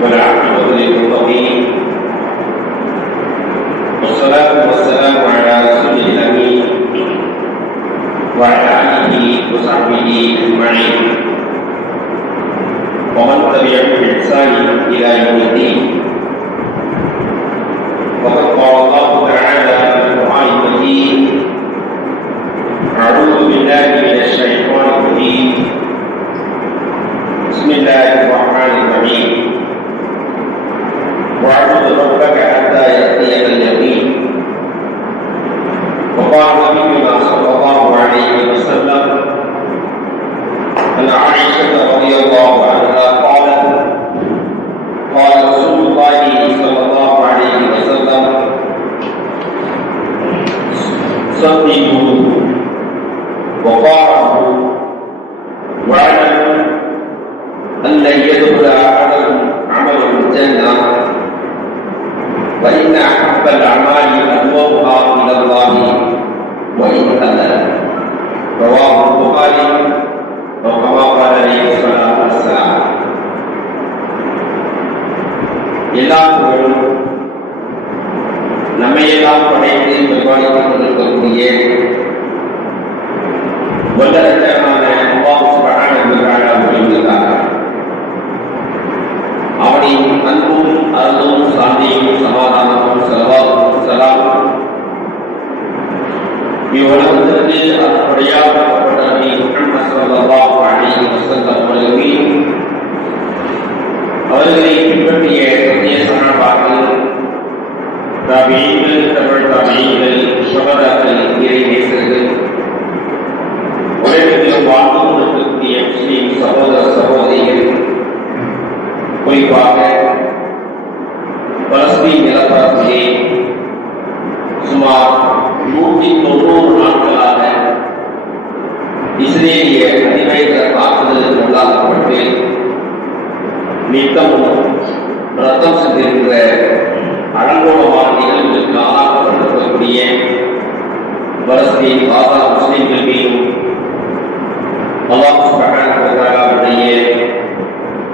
والعاقبة للمتقين والصلاة والسلام على رسول الأمين وعلى آله وصحبه أجمعين ومن تبعهم بإحسان إلى يوم الدين. وقد قال الله تعالى في القرآن المجيد: أعوذ بالله من الشيطان الرجيم، بسم الله الرحمن الرحيم، واعبد ربك حتى يأتيك اليقين. وقال نبينا صلى الله عليه وسلم عن عائشة رضي الله عنها قالت: قال رسول الله صلى الله عليه وسلم: صدقوا وقاربوا واعلموا أن لن يدخل أحدكم عمل الجنة وإن أحب الأعمال أدومها إلى الله وإن قل. رواه البخاري وكما قال عليه الصلاة والسلام. எல்லா புகழும் நம்மையெல்லாம் படைத்து பரிபாலித்துக் கொண்டிருக்கக்கூடிய வல்லரசனான அல்லாஹ் சுப்ஹானஹு வ தஆலா புரிந்துள்ளார். அவனின் அன்பும் அருளும் சாந்தியும் சமாதானமும் ஸலவாத்தும் ஸலாமும் இவ்வுலகத்திற்கு அருள்படையாக்கப்பட்ட நபி முஹம்மது ஸல்லல்லாஹு அலைஹி வஸல்லம் அவர்களை பின்பற்றிய சத்திய சஹாபாக்கள், தாபீன்கள், தமிழ் தாபீன்கள், ஷஹதாக்கள், இறை நேசர்கள், உலகத்தில் வாழ்ந்து கொண்டிருக்கக்கூடிய முஸ்லிம் சகோதர சகோதரிகள், குறிப்பாக பலஸ்தீன் நிலப்பரப்பிலே சுமார் 190 நாட்களாக இஸ்ரேலிய அதிவேக தாக்குதலுக்கு உள்ளாக்கப்பட்டு நித்தமும் ரத்தம் சென்றிருக்கிற அலங்கோலமான நிகழ்வுகளுக்கு ஆளாக்கப்பட்டிருக்கக்கூடிய பலஸ்தீன் காசா முஸ்லிம்கள் மீதும் அல்லாஹ் சுப்ஹானஹு வ தஆலாவுடைய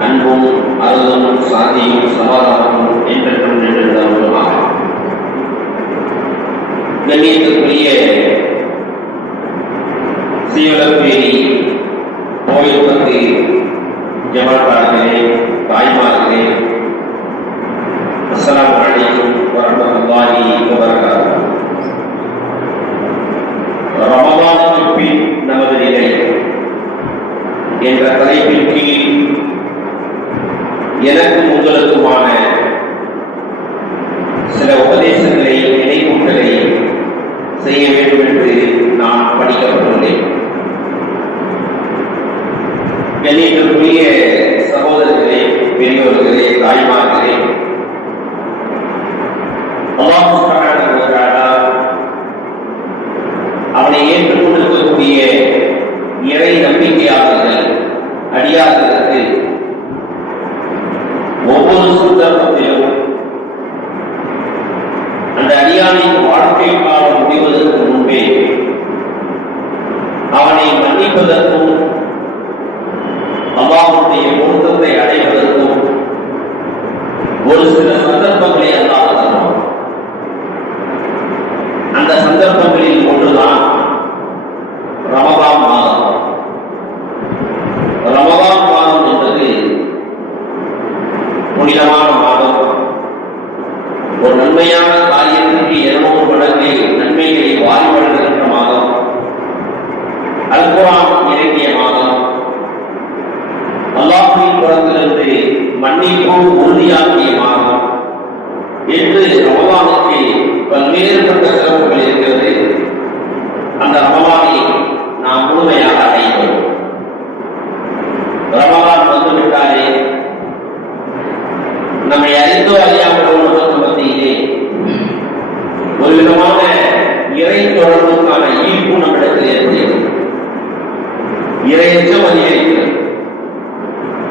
அன்பும் அருளும் சாந்தியும் சமாதானமும் என்றென்றும் நின்றுள்ளதாக. கண்ணியத்திற்குரிய சீவலப்பேரி கோயில் பற்றி ஜமாத்தார்களே, தாய்மார்களே, அஸ்ஸலாமு அலைக்கும் வரஹ்மத்துல்லாஹி வ பரகாத்துஹு. ரமலானுக்கு பின் நமது நிலை என்ற தலைப்பின் கீழ் எனக்கும் உங்களுக்குமான சில உபதேசங்களை, நினைவூட்டலை செய்ய வேண்டும் என்று நான் படிக்கப்பட்டுள்ளேன். கண்ணியத்திற்குரிய சகோதரர்களே, பெரியோர்களே, தாய்மார்களே, அல்லாஹ் சுப்ஹானஹு வ தஆலா அவனை ஏற்றுக்கொண்டிருக்கக்கூடிய இறை நம்பிக்கையாளர்கள் அடியார்களுக்கு ஒவ்வொரு சந்தர்ப்பத்திலும் அந்த அடியானின் வாழ்க்கை காலம் முடிவதற்கு முன்பே அவனை மன்னிப்பதற்கும் அல்லாஹ்வுடைய பொருத்தத்தை அடைவதற்கும் ஒரு சில சந்தர்ப்பங்களை அல்லாஹ் தருவான். அந்த சந்தர்ப்பங்களில் ஒன்றுதான் ரமலான் மாதம். ரமலான் மாதம் என்பது புனிதமான மாதம். ஒரு நன்மையான காரியத்திற்கு 200 மடங்கு நன்மைகளை வாரி வழங்குகின்ற மாதம். அல்-குர்ஆன் இறங்கிய மாதம். அல்லாஹ்வின் புறத்திலிருந்து மன்னிப்பும் உறுதியாக்கிய மாதம் என்று ரமலானுக்கு பல்வேறுபட்ட சிறப்புகள் இருக்கிறது. அந்த ரமலானை நாம் முழுமையாக அடைவோம். ரமலான் வந்துவிட்டாலே நம்மை அறிந்தோ அறியாமல் உலகத்து மத்தியிலே ஒரு விதமான இறை தொடர்புக்கான ஈர்ப்பு நம்மிடத்தில் ஏற்படுகிறது. இறையச்சம் அதிகரிக்கிறது,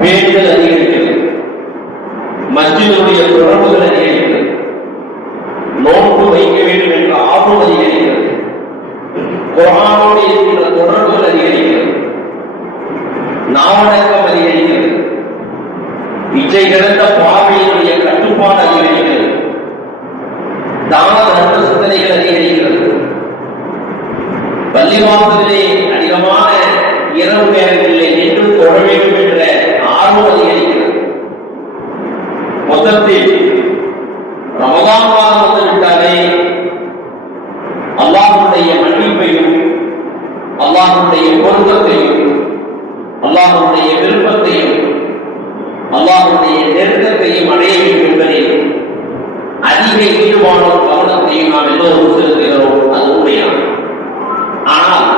பேணுதல் அதிகரிக்கிறது, மஸ்ஜிதுடைய தொடர்புகள் அதிகரிக்கிறது, நோன்பு வைக்க வேண்டும் என்ற ஆர்வம் அதிகரிக்கிறது, குர்ஆனோடு இருக்கிற தொடர்புகள் அதிகரிக்கிறது, நாவடக்கம் அதிகரிக்கிறது, இச்சை கிடந்த பார்வை இறையச்சத்தையும் அடைய வேண்டும் என்பதில் அதிக ஈடுபாடும் கவனத்தையும் நாம் எல்லோரும் செலுத்துகிறோம். அது உண்மையான. ஆனால்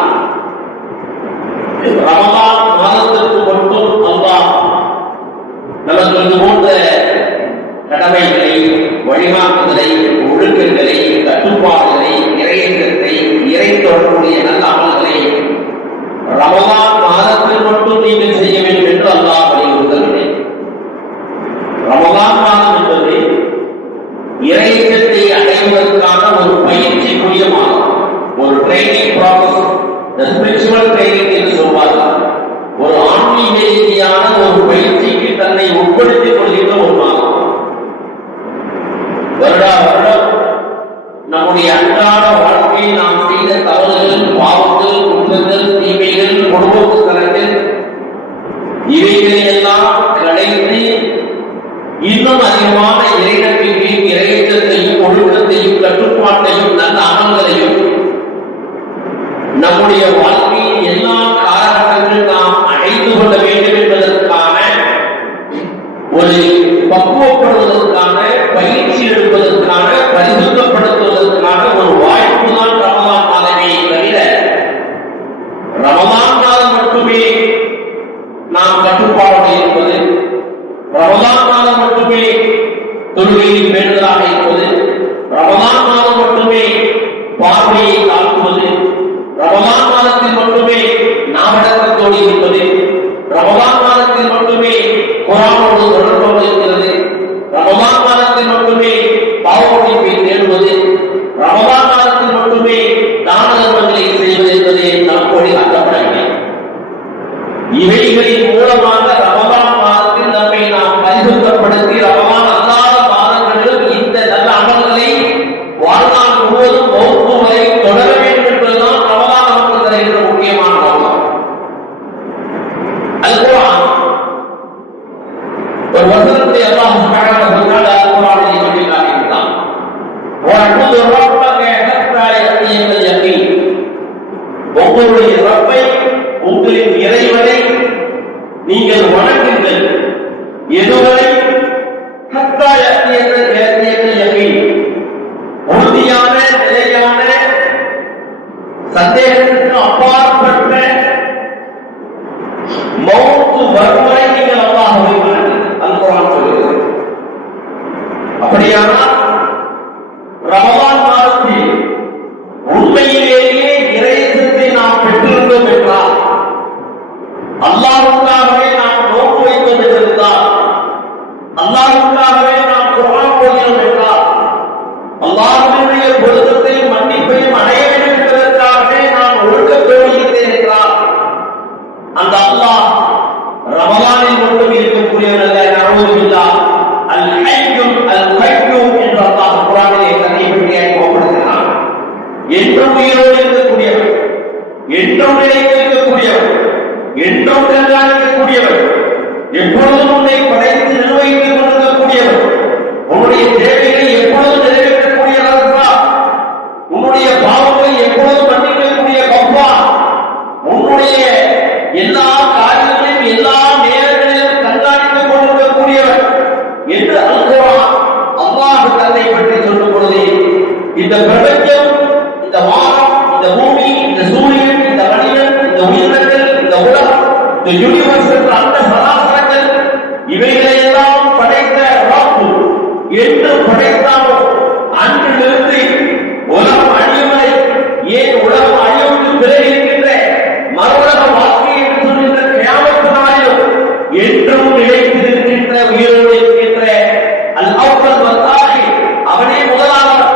ரமலான் மாதத்திற்கு மட்டும் அல்லாஹ் நமக்கு இது போன்ற கடமைகளை, வழிமாற்றுதலை, ஒழுக்கங்களை, கட்டுப்பாடுகளை, இறையச்சத்தை, இறை தொடர்புடைய நல்ல அமல்களை ரமலான் மாதத்தில் மட்டும் நீங்கள் செய்ய வேண்டும் என்று அல்லாஹ் வலியுறுத்தவில்லை. ரமலான் மாதம் என்பது இறையச்சத்தை அடைவதற்கான ஒரு பயிற்சிக்குரிய மாதம், ஒரு ட்ரைனிங் ப்ராசஸ், ஸ்பிரிச்சுவல் ட்ரைனிங் என்று சொல்வார்கள். ஒரு ஆன்மீக ரீதியான ஒரு பயிற்சிக்கு தன்னை உட்படுத்திக் கொள்கின்ற ஒரு மாதம். வருடா வருடம் நம்முடைய அன்றாட வாழ்க்கையில் நாம் செய்த தவறுகள், பாவங்கள், குற்றங்கள், தீமைகள், குடும்பத்தனங்கள் இவைகளை எல்லாம் கடைந்து இன்னும் அதிகமான இறைநம்பிக்கையும், இறையச்சத்தையும், ஒழுக்கத்தையும், கட்டுப்பாட்டையும், நல்ல அமல்களையும் நம்முடைய வாழ்க்கையில் எல்லா காரணங்களும் நாம் அடைந்து கொள்ள வேண்டும் என்பதற்கான ஒரு பக்குவப்படுவதற்கான, பயிற்சி எடுப்பதற்கான, பரிசுத்தப்படுத்துவதற்கான ஒரு வாய்ப்பு தான் ரமலான் மாதமே தவிர ரமலான் மாதம் மட்டுமே நாம் கட்டுப்பாடு இருப்பது, ரமலான் மாதம் மட்டுமே தொழுகையில் வேண்டுதலாக இருப்பது, ரமலான் மாதம் மட்டுமே பார்வையை தாக்குவது, ரமலான் மாதத்தில் மட்டுமே நாமடக்கத்தோடு இருப்பது, ரமலான் மாதத்தில் மட்டுமே குர்ஆனோடு தொடர்போடு இருக்கிறது, ரமலான் மாதத்தில் மட்டுமே பாவமன்னிப்பை தேடுவது, ரமலான் மாதத்தில் மட்டுமே தான தர்மங்களை செய்வது என்பதை நமக்கு வழிகாட்டப்படவில்லை. இவைகளின் மூலமாக ரமலான் மாதத்தில் நம்மை நாம் பரிசுத்தப்படுத்தி ரமலான் அல்லாத மாதங்களிலும் இந்த நல்ல அமல்களை வாழ்நாள் முழுவதும் மௌத்து வரை தொடர வேண்டும் என்பதுதான் ரமலான் நமக்கு தருகின்ற முக்கியமான நோக்கம். அல்-குர்ஆன் ஒரு வசனத்தை அல்லாஹ் சுப்ஹானஹு வ தஆலா அல்-குர்ஆனில் சொல்லி காட்டுகிறான். வஅபுது ரப்பக ஹத்தா யஅதியல் யகீன். உங்களுடைய ரப்பை, உங்களின் இறைவனை நீங்கள் வணங்குங்கள். எதுவரை? ஹத்தா யஅதியல் யகீன். உறுதியான, நிலையான, சந்தேகத்திற்கு அப்பாற்பட்ட மௌத்து வரை நீங்கள் அல்லாஹ்வை வணங்குங்கள். அல்-குர்ஆன் சொல்கிறது. அப்படியானால் ரமலான் மாதத்தில் உண்மையிலேயே இறையச்சத்தை நாம் பெற்றிருந்தோம் என்றால், அல்லாஹ்வுக்காகவே நாம் நோக்கு வைத்தோம் என்றிருந்தால், அல்லாஹ்வுக்காகவே நாம் குர்ஆன் ஓதினோம் என்றால், அல்லாஹ்வுடைய பொருத்தத்தையும் மன்னிப்பையும் அடைய வேண்டும் என்பதற்காகவே நாம் ஒழுக்கத்தோடு இருந்தேன் என்றால், அந்த அல்லாஹ் ரமலானில் மட்டும் இருக்கக்கூடியவர்கள் நஅஊதுபில்லாஹ் அல்-ஹய்யும் அல்-கய்யூம் என்று அல்லாஹ் குர்ஆனிலே தன்னை பற்றி அறிமுகப்படுத்துகிறான். என்றும் உயிரோடு இருக்கக்கூடியவர், என்றும் நிலைத்திருக்கக்கூடியவர், என்றும் கண்காணிக்கக்கூடியவர், எப்பொழுதும் உன்னை படைத்து நிர்வகித்துக் கொண்டிருக்கக்கூடியவர், உன்னுடைய தேவைகளை எப்பொழுதும் நிறைவேற்றக்கூடியவர், உன்னுடைய பாவங்களை எப்பொழுதும் மன்னிக்கக்கூடிய கஃபா, உன்னுடைய எல்லா காரியங்களையும் எல்லா நேரங்களிலும் கண்காணித்துக் கொண்டிருக்கக்கூடியவர் என்று அல்-குர்ஆன் அல்லாஹ் தன்னை பற்றி சொல்லும் பொழுது, இந்த பிரபஞ்சம், இந்த வானம், இந்த பூமி, இந்த சூரியன், இந்த மனிதன், இந்த உயிரினங்கள், இந்த உலகம், இந்த யூனிவர்ஸ் என்ற அந்த சராசரங்கள் இவைகளை எல்லாம் படைத்த ரப்பு என்று படைத்தானோ அன்றிலிருந்து உலகம் அழியும் வரை, ஏன் உலகம் அழிவுக்கு பிறகு இருக்கின்ற மறுவுலக வாழ்க்கை என்று சொல்கின்ற கியாமத் நாளிலும் என்றும் நிலைத்திருக்கின்ற உயிரோடு இருக்கின்ற அல்-அவ்வல் வல்-ஆஹிர், அவனே முதலாளர்,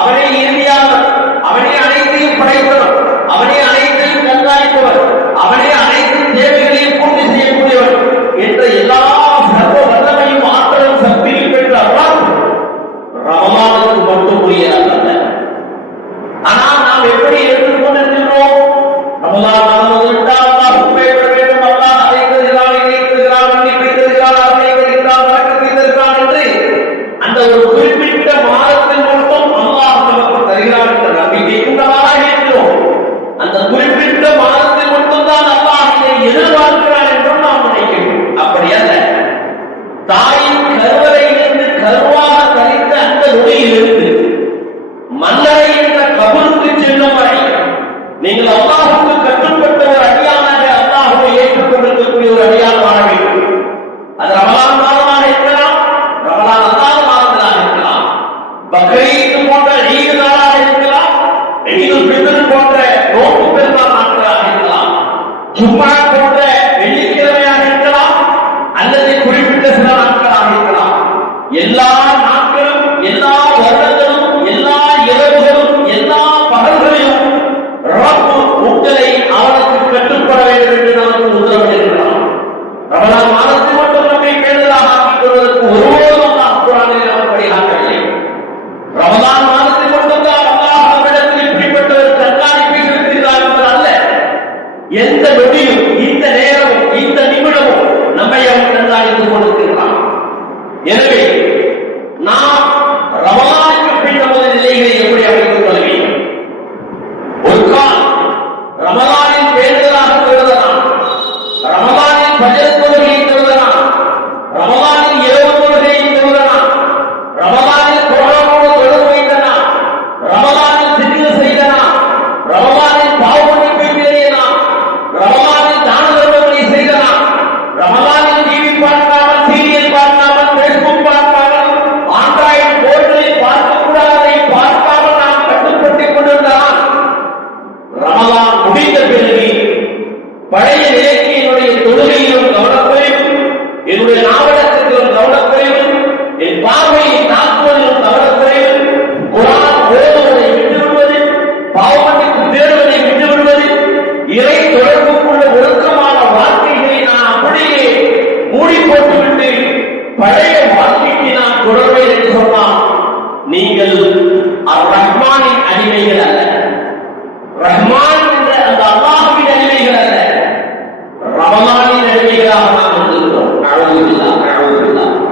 அவனே இறுதியாளர், அவனே அனைத்தையும் படைத்தவர், அவனே அனைத்தையும் கண்காணிப்பவர், அவனே அனைத்து தேவைகளையும் பூர்த்தி செய்யக்கூடியவர் என்ற எல்லா சர்வ வல்லமையும் ஆற்றலும் சக்தியும் பெற்ற அல்லாஹ் ரமலானுக்கு மட்டும் உரியதல்ல. ஆனால் நாம் எப்படி எடுத்துக்கொண்டிருக்கிறோம்? ரமலான் வந்துவிட்டால் அல்லாஹ் பயப்பட வேண்டும், அல்லாஹ் அதை தருகிறான், இதை தருகிறான், மன்னிப்பை தருகிறான், அதை தருகிறான், எனவே நாம் ரமலானுக்கு பின் நமது நிலைகளை எப்படி அமைத்துக் கொள்ள வேண்டும்? ஒரு கால் ரமலானில் பேருதலாக கருதலாம், ரமலானில் பஜர் தொழுகையை கருதலாம், ரமலானில் இரவு தொழுகையை கருதலாம், ரமலானில் குர்ஆனோடு தொடர்பு வைத்தலாம், ரமலானில் சிக்ர் செய்தலாம், ரமலானில் பாவமன்னிப்பை பெறலாம், ரமலானில் தான தர்மங்களை செய்தலாம், ரமலானில் டிவி பார்க்காமல், சீரியல் பார்க்காமல், பேஸ்புக் பார்க்காமல், ஆண்ட்ராய்டு போன்களில் பார்க்கக்கூடாததை பார்க்காமல் நாம் கட்டுப்பட்டுக் கொண்டிருந்தால் ரமலான் முடிந்த பிறகு பழைய நிலைக்கு என்னுடைய தொழுகையிலும் கவனக்குறைவு, என்னுடைய நாவடத்திலும் கவனக்குறைவு, என் பார்வையை தாக்குவதிலும் கவனக்குறைவு, குர்ஆன் ஓதுவதை விட்டுவிடுவது, பாவமன்னிப்பு தேடுவதை விட்டுவிடுவது, இறை தொடர்புக்குள்ள ஒழுக்கமான வாழ்க்கைகளை நான் அப்படியே மூடி போட்டுவிட்டு பழைய வாழ்க்கைக்கு நான் தொடர்பேன் என்று சொன்னால் நீங்கள் ரஹ்மானின் அடிமைகள் அல்ல, ரஹ்மான் என்ற அந்த அல்லாஹ்வின் அடிமைகள் அல்ல, ரமலானின் அடிமைகளாக நாம் இருந்திருக்கிறோம்.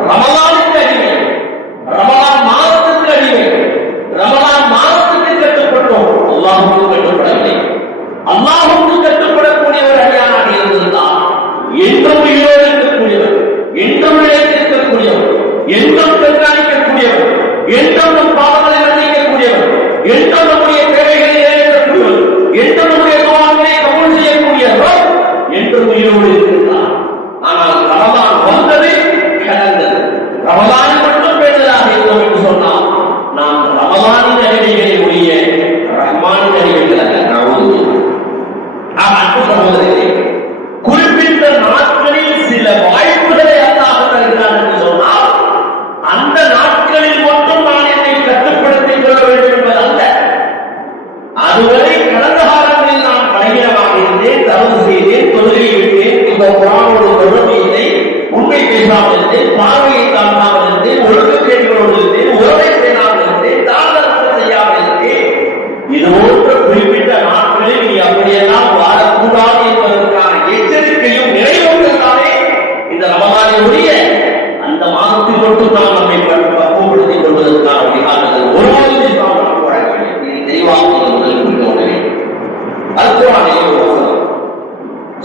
ரமலானுக்கு அடிமை, ரமலான் மாதத்துக்கு அடிமை, ரமலான் மாதத்துக்கு கட்டுப்பட்டோம், அல்லாஹ்வுக்கு கட்டுப்படவில்லை. அல்லாஹ்வுக்கு கட்டுப்படக்கூடிய ஒரு அடியானாக இருந்திருந்தால் என்றும் உயிரோடு இருக்கக்கூடியவர், என்றும் நிலைத்திருக்கக்கூடியவர், என்றும் கண்காணிக்கக்கூடியவர், என்றும் நம் பாவங்களை மன்னிக்கக்கூடியவர், என்றும் நம்முடைய தேவைகளை நிறைவேற்றக்கூடியவர், என்றும் நம்முடைய துஆக்களை கபூல் செய்யக்கூடியவர் என்றும் உயிரோடு இருக்கிறார். ஆனால் ரமலான் வந்தது, கடந்தது. ரமலான் மட்டும் பேணுதலாக இருந்தோம் என்று சொன்னால் நாம் ரமலானின் அடிமைகளை உடைய ரஹ்மானின் அடிமைகள் அல்ல. அன்பு சகோதரர்களே, குறிப்பிட்ட நாட்களில் சில வாய்ப்புகளை அல்லாஹ் தருகிறார் என்று சொன்னால் அந்த நாட்களில் மட்டும் நான் என்னை கட்டுப்படுத்திக் கொள்ள வேண்டும் என்பது அல்ல. அதுவரை கடந்த காலங்களில் நான் பலகீனமாக இருந்தேன், தவறு செய்தேன், தொழுகை விட்டேன், இந்த குர்ஆனோடு தொடர்பு இல்லை, உண்மை பேசாமல் இருந்தேன், பார்வையை தாழ்த்தாமல் இருந்தேன், ஒழுக்கக்கேடுகளோடு இருந்தேன், உறவை பேணாமல் இருந்தேன், தாழ்த்தம் செய்யாமல் இருந்தேன். இது போன்ற குறிப்பிட்ட நாட்களில் நீ அப்படியெல்லாம் வாழக்கூடாது என்பதற்கான எச்சரிக்கையும் நிறைவேற்றத்தானே இந்த ரமலானுடைய அந்த மாதத்தில் மட்டும் நாம் நம்மை பக்குவப்படுத்திக் கொள்வதற்கான வழிகாட்டுதல் ஒருவரும் இஸ்லாம் நமக்கு வழங்கவில்லை. இது தெளிவாக முதல் புரிந்து கொள்ள வேண்டும். அல்-குர்ஆனிலே ஒரு வசனம்,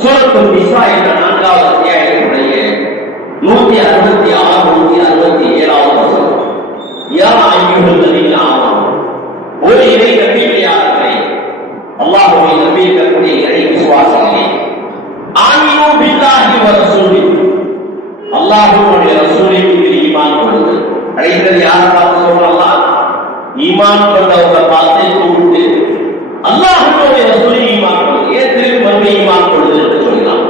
சூரத்துல் நிஸா என்ற 4வது அத்தியாயத்தினுடைய 166 167வது வசனம், யா அய்யுஹல்லதீன ஆமனூ, ஒரு இறை நம்பிக்கையாளர்களே, அல்லாஹ்வை நம்பியிருக்கக்கூடிய இறை விசுவாசிகளே, ஆமினூ பில்லாஹி வ ரசூலிஹி, அல்லாஹ்வுடைய ரசூலின் மீது ஈமான் கொள்ளுங்கள். அழைத்தது யாரை பார்த்து சொல்லலாம்? ஈமான் கொண்டவர்களை பார்த்து கூப்பிட்டு அல்லாஹ்வுடைய ரசூலின் ஈமான் கொள்ளுங்கள். ஏன் திரும்பி மறுபடியும் ஈமான் கொள்ளுங்கள் என்று சொல்லலாம்?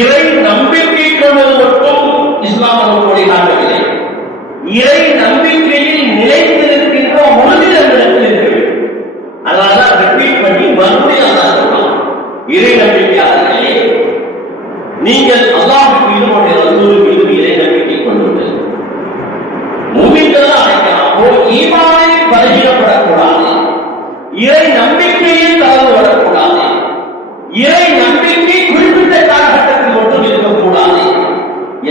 இறை நம்பிக்கை கொண்டது மட்டும் இஸ்லாம் நமக்கு காட்டவில்லை. இறை நம்பிக்கையில் நிலைத்திருக்கின்ற உறுதி நம்மிடத்தில் இருக்க வேண்டும். அதனாலதான் ரிப்பீட் பண்ணி மறுபடியும் அல்லாஹ் சொல்லலாம், இறை நம்பிக்கையாளர்களே, நீங்கள் அல்லாஹ்வுக்கு மீது ரசூலுக்கு மீது இறை நம்பிக்கை கொள்ளுங்கள். முஃமின்கள் அழைக்கலாம். ஈமானில் பலகீனப்படக்கூடாது, இறை நம்பிக்கையில் தளர்வு வரக்கூடாது, இறை நம்பிக்கை குறிப்பிட்ட காலகட்டத்தில் மட்டும் இருக்கக்கூடாது.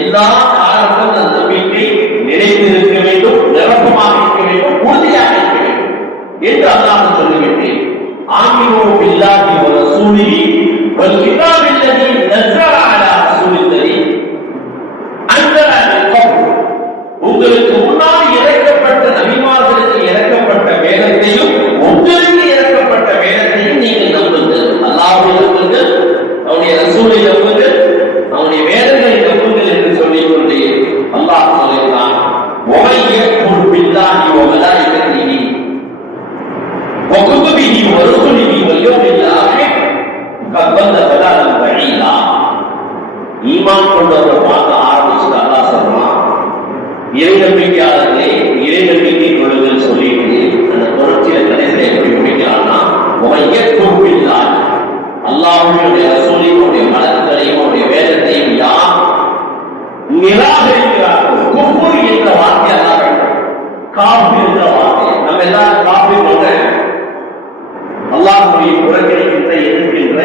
எல்லா காலத்திலும் அந்த நம்பிக்கை நிலைத்திருக்க வேண்டும், நிரப்பமாக இருக்க வேண்டும், உறுதியாக இருக்க வேண்டும் என்று அல்லாஹ் சொல்லிவிட்டு ஆமினூ பில்லாஹி வ ரசூலிஹி வல் கிதாபில் லதீ நஸல அலா ரசூலில்லதி அன்ஸல மின் கப்ல், உங்களுக்கு முன்னால் இறக்கப்பட்ட நபிமார்களுக்கு இறக்கப்பட்ட வேதத்தையும் உங்களுக்கு இறக்கப்பட்ட வேதத்தையும் நீங்கள் நம்புங்கள். அல்லாஹ்வை நம்புங்கள், அவருடைய ரசூலை நம்புங்கள், அவருடைய வேதங்களை நம்புங்கள் என்று சொல்லிக் கொண்டு அல்லாஹ் சொல்கிறான், வமன் யக்ஃபுர் பில்லாஹி வ மலாயிகத்திஹி வ குதுபிஹி வ ருசுலிஹி வல் யௌமில் ஆகிர் ஃபகத் ضل ضلالا بعيدا. ஈமான் கொண்டவரை பார்த்து ஆரம்பிச்சு அல்லாஹ் சொல்றான், இறை நம்பிக்கையாளர்களே, இறை நம்பிக்கை கொள்ளுங்கள் சொல்லிட்டு அந்த தொடர்ச்சியில கடைசியில எப்படி முடிக்கிறான்னா, வமன் யக்ஃபுர் பில்லாஹி, அல்லாஹ்வுடைய ரசூலையும் மலக்குகளையும் அவருடைய வேதத்தையும் யார் நிராகரிக்கிறார்கள், குஃபுர் என்ற வார்த்தை அல்லாஹ், காஃபிர் என்ற வார்த்தை நம்ம எல்லாரும் காஃபிர் போன்ற அல்லாஹ்வுடைய புறக்கணிக்கின்ற எதிர்க்கின்ற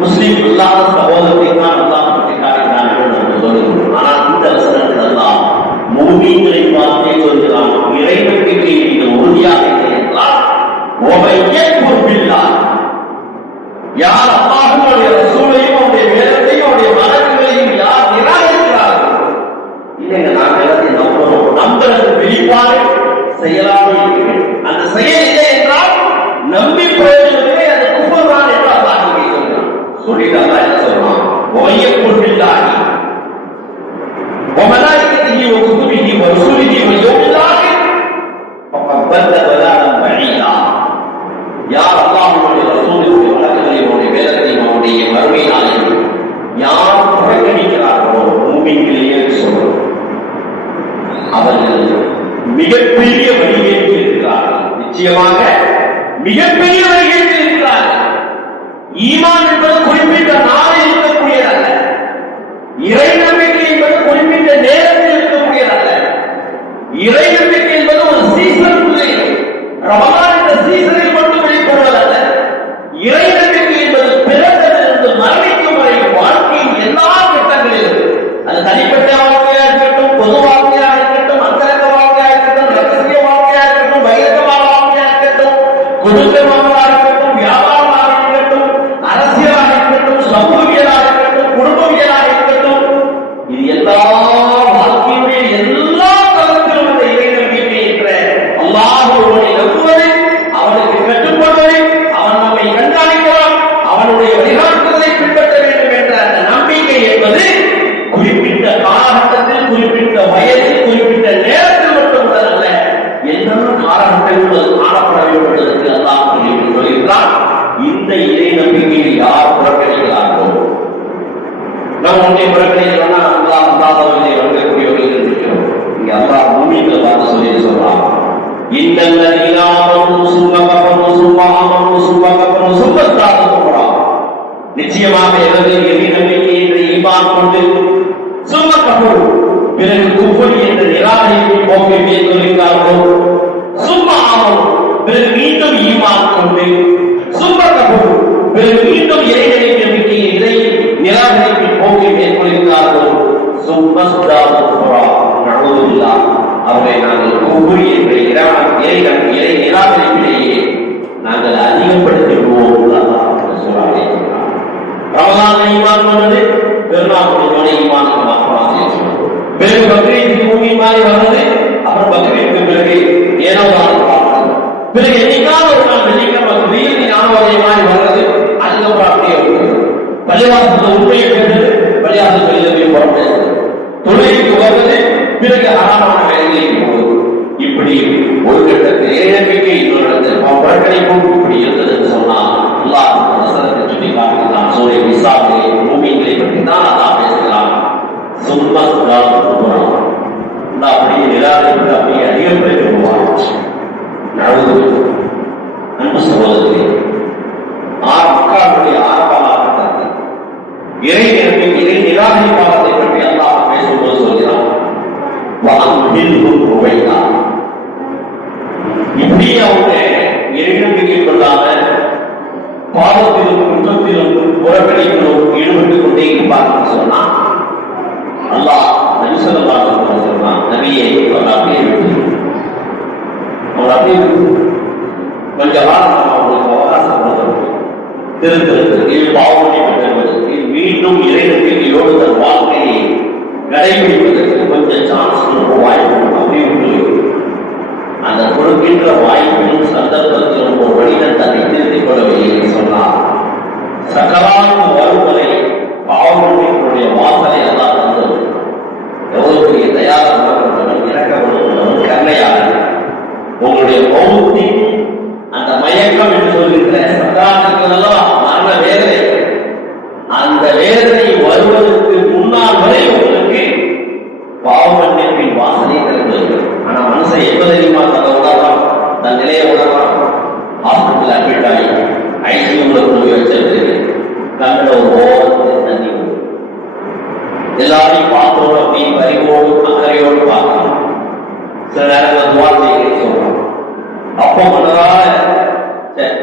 முஸ்லிம் அல்லாஹ் சகோதரத்தை தான் அல்லாஹ் பற்றி காட்டுகிறார்கள் என்று சொல்லுகிறோம். ஆனால் இந்த بالله وملائكته وكتبه ورسله واليوم الآخر فقد ضل ضلالا بعيدا. யார் அல்லாஹ்வுடைய ரசூலுடைய வழக்குகளினுடைய வேதத்தையும் அவருடைய மறுமை நாளையும் யார் புறக்கணிக்கிறார்களோ மூமின்களே என்று சொல்றோம், அவர்கள் மிகப்பெரிய வழிகேட்டில் இருக்கிறார்கள். நிச்சயமாக மிகப்பெரிய வழிகேட்டில் இருக்கிறார்கள். ஈமான் என்பது குறிப்பிட்ட நாளில் இருக்கக்கூடியதல்ல, இறை நம்பிக்கை என்பது குறிப்பிட்ட நேரத்தில் இருக்கக்கூடியதல்ல. இறை நம்பிக்கை என்பது ஒரு சீசன், ரமலான் என்ற சீசனில் மட்டும் வெளிப்படுவதல்ல. இறை நம்பிக்கை என்பது பிறந்ததிலிருந்து மரணிக்கும் வரை வாழ்க்கையின் எல்லா கட்டங்களிலும், அது தனிப்பட்ட வாழ்க்கையா இருக்கட்டும், பொது வாழ்க்கையா இருக்கட்டும், அந்தரங்க வாழ்க்கையா இருக்கட்டும், ரகசிய வாழ்க்கையா இருக்கட்டும், பகிரங்கமான வாழ்க்கையா இருக்கட்டும், குடும்பமாக இருக்கட்டும், வியாபாரமாக இருக்கட்டும், அரசியலாக இருக்கட்டும், சமூகவியலாக இருக்கட்டும், குடும்பவியலாக இருக்கட்டும், இது எல்லா வாழ்க்கையுடைய எல்லா தளத்திலும் அந்த இறை நம்பிக்கை என்ற அல்லாஹ்வை நம்புவது, அவனுக்கு கட்டுப்படுவது, அவன் நம்மை கண்காணிக்கிறான், அவனுடைய வழிகாட்டுதலை பின்பற்ற வேண்டும் என்ற அந்த நம்பிக்கை என்பது குறிப்பிட்ட காலகட்டத்தில், குறிப்பிட்ட வயதில், குறிப்பிட்ட நேரத்தில் மட்டும் அல்ல, எந்தெந்த காலகட்டத்தில் காணப்பட வேண்டும் என்பதற்கு அல்லாஹ் சொல்கிறான். இந்த இறை நம்பிக்கையை யார் புறக்கணிக்கிறார்களோ, நாம் ஒன்றை புறக்கணிக்கிறோம்னா அல்லாஹ் அல்லாஹ்வை வணங்கக்கூடியவர்கள் இருக்கிறோம். இங்க அல்லாஹ் பூமியில பார்த்து சொல்றான், இன்னல்லதீன ஆமனூ சும்ம கஃபரு சும்ம ஆமனூ சும்ம கஃபரு சும்ம இஸ்தக்பரு. நிச்சயமாக எவர்கள் இறை நம்பிக்கை என்ற ஈமான் கொண்டு சும்ம கஃபரு பிறகு குஃபர் என்ற நிராகரிப்பை போக்கை மேற்கொள்கிறார்களோ, சும்ம ஆமனூ பிறகு மீண்டும் ஈமான் கொண்டு, சும்ம கஃபரு பிறகு மீண்டும் இறை நம்பிக்கையை இறை நிராகரிப்பை போக்கை மேற்கொள்கிறார்களோ, சும்ம இஸ்தக்பரு நஅூதுபில்லாஹ், அவரை நாங்கள் குஃபர் என்ற இறை நிராகரிப்பிலேயே நாங்கள் அதிகப்படுத்திடுவோம். ரமலான் ஈமான் பண்ணது பெருநாளுடைய ஈமானுக்கு மாற்றமாக செய்யணும். பிறகு பக்ரீத்துக்கு மூமின் மாதிரி வர்றது, அப்புறம் பக்ரீத்துக்கு பிறகு ஏனோ பார்க்கணும். பிறகு என்னைக்காவது ஒரு நாள் வெள்ளிக்கிழமை திடீர்னு ஞானோதய மாதிரி வர்றது, அதுக்கப்புறம் அப்படியே பள்ளிவாசத்துல உண்மையை பேசுறது, பள்ளிவாசல் வெளியில போய் புறம் பேசுறது, தொழிலுக்கு வருவது, பிறகு அறாமான வேலைகளுக்கு போவது. இப்படி ஒரு கட்டத்தில் இறை நம்பிக்கை இன்னொரு இடத்தில் புறக்கணிப்பும் இப்படி இருந்தது என்று சொன்னால் அல்லாஹ் வசனத்தை சொல்லி காட்டுகிறான். சூரிய விசாரியை பூமிகளை பற்றி தான் அல்லாஹ் பேசுகிறான். சும்மா அப்படியே நிராகரிப்பு அப்படியே அதிகப்படுத்தி நடந்து அன்பு சகோதரர்களே, மக்களுடைய ஆரம்ப காலகட்டத்தில் இறை நம்பிக்கை இறை நிராகரிப்பாளத்தை பற்றி அல்லாஹ் பேசும்போது சொல்கிறான், இப்படி அவங்க இறை நம்பிக்கை கொள்ளாம பாவத்திலும் குற்றத்திலும் புறக்கணிப்பிலும் ஈடுபட்டுக் கொண்டே இருப்பார்கள் சொன்னா அல்லாஹ் நபி ஸல்லல்லாஹு அலைஹி வஸல்லம் நபியை அப்படியே விட்டு அவங்க அப்படியே கொஞ்ச காலம் அவங்களுக்கு அவகாசம் கொடுத்து திருத்தலுக்கு பாவனை பெறுவதற்கு மீண்டும் இறை நம்பிக்கையோடு தன் வாழ்க்கையை கடைபிடிப்பதற்கு கொஞ்சம் சான்ஸ் வாய்ப்பு அப்படி உண்டு. அந்த கொடுக்கின்ற வாய்ப்பிலும் சந்தர்ப்பத்திலும் ஒரு மனிதன் தன்னை திருத்திக் கொள்ளவில்லை என்று சொன்னார். சக்கராத்து வருவதை பாவனுடைய வாசலை எல்லாம் தந்தது. எவ்வளவு பெரிய தயாராக இறக்கப்படும் கண்ணையாக உங்களுடைய பௌத்தின் அந்த மயக்கம் என்று சொல்கின்ற சக்கராத்துக்கெல்லாம் மரண வேதனை, அந்த வேதனை வருவதற்கு முன்னால் வரை உங்களுக்கு பாவமன்னிப்பின் வாசனை திறந்தது. ஆனா மனுஷன் எப்ப தெரியுமா தன்னை உணர்றான், தன் நிலையை உணர்றான், ஹாஸ்பிட்டல் அட்மிட் ஆகி ஐசியூல போய் வச்சிருக்கு, கண்ணில் ஒரு ஓரத்தில் தண்ணி எல்லாரையும் பார்த்தோம் அப்படின்னு பறிவோடு அக்கறையோடு பார்க்கலாம். சில நேரத்தில் துவா செய்கிறேன் சொல்றான். அப்போ மனதால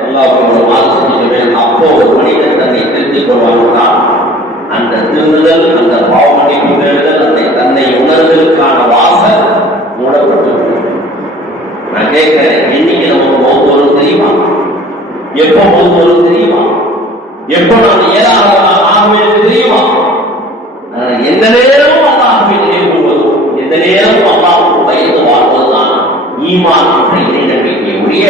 நல்லா ஒரு மாதம் செஞ்சுக்கிறேன். அப்போ ஒரு மனிதன் தன்னை திருத்திக் கொள்வான். அந்த திருந்துதல், அந்த பாவமன்னிப்பு பெறுதல், அந்த தன்னை உணர்தலுக்கான வாசல் மூடப்பட்டு. நான் கேட்கிறேன், என்னைக்கு நமக்கு மௌத்து வரும் தெரியுமா? எப்போ மௌத்து வரும் தெரியுமா? எப்போ நான் ஏதாவது ஆகவேன் தெரியுமா? எந்த நேரமும் அல்லாஹ்வை நினைவு கொள்வது, எந்த நேரமும் அல்லாஹ்வுக்கு பயந்து வாழ்வதுதான் ஈமான் என்ற இறை நம்பிக்கையுடைய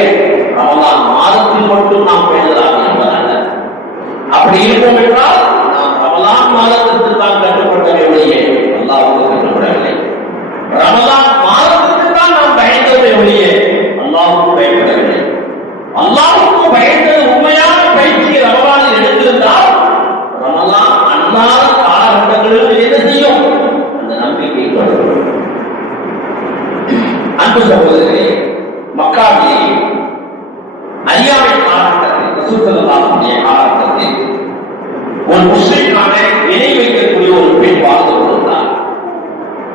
ரமலான் மாதத்தில் மட்டும் நாம் பேசலாம் என்பதல்ல. அப்படி இருப்போம் என்றால் நாம் ரமலான் மாதத்திற்கு தான் கட்டுப்பட்டவே ஒழிய அல்லாஹ்வுக்கு கட்டுப்படவில்லை. ரமலான் மாதத்திற்கு தான் நாம் பயந்தோமே ஒழிய அல்லாஹ்வுக்கு பயப்படவில்லை. அல்லாஹ்வுக்கு பயந்தது உண்மையான பயிற்சியை ரமலானில் எடுத்திருந்தால் ரமலான் அல்லாத காலகட்டங்களிலும் என்ன செய்யும்? அந்த நம்பிக்கை தொடரும். அன்பு சகோதரர்களே, மக்காவிலே அறியாமை காலகட்டத்தில் ரசூல் ஸல்லல்லாஹு அலைஹி காலகட்டத்தில் ஒரு முஸ்லிமான இணை வைக்கக்கூடிய ஒரு பெண் வாழ்ந்து கொண்டிருந்தார்.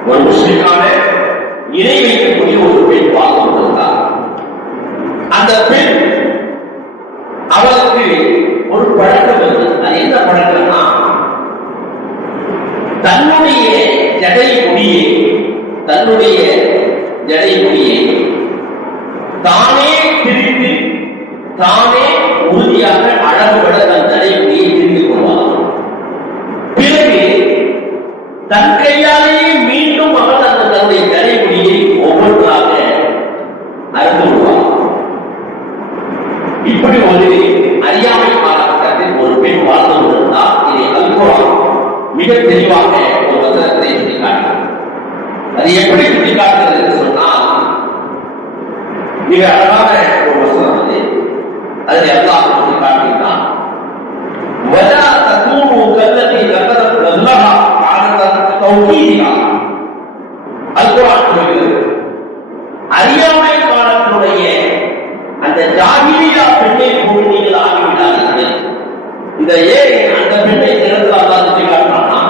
ஒரு முஸ்லிமான இணை வைக்கக்கூடிய ஒரு பெண் வாழ்ந்து கொண்டிருந்தார். அந்த பெண் அவளுக்கு ஒரு பழக்கம் இருந்தது. அது என்ன பழக்கம்னா, தன்னுடைய ஜடை முடியை தானே பிரித்து தானே உறுதியாக அழகுபட தன் ஜடை முடியை பிரித்து கொள்வார். பிறகு தன் கையாலேயே மீண்டும் அவள் அந்த தன்னுடைய ஜடை முடியை ஒவ்வொன்றாக அறுத்து கொள்வார். இப்படி ஒரு அறியாமை காலகட்டத்தில் ஒரு பெண் வாழ்ந்து கொண்டிருந்தால் இதை அல்குர்ஆன் மிக தெளிவாக ஒரு வசனத்தை சுட்டிக்காட்டுகிறது. அது எப்படி சுட்டிக்காட்டுகிறது என்று சொன்னால், மிக அழகான ஒரு வசனம் அது. அதில் அல்லாஹ் சுட்டிக்காட்டுகிறான், வலா தகூனு கல்லதி ذكرت رجلها عادة توحيدها. அல்குர்ஆன் சொல்கிறது, அறியாமை காலத்துடைய அந்த ஜாஹிலியா பெண்ணை போன்று நீங்கள் ஆகிவிடாதீர்கள். இந்த ஏன் அந்த பெண்ணை திறந்து அல்லாஹ் சுட்டிக்காட்டினான்னா,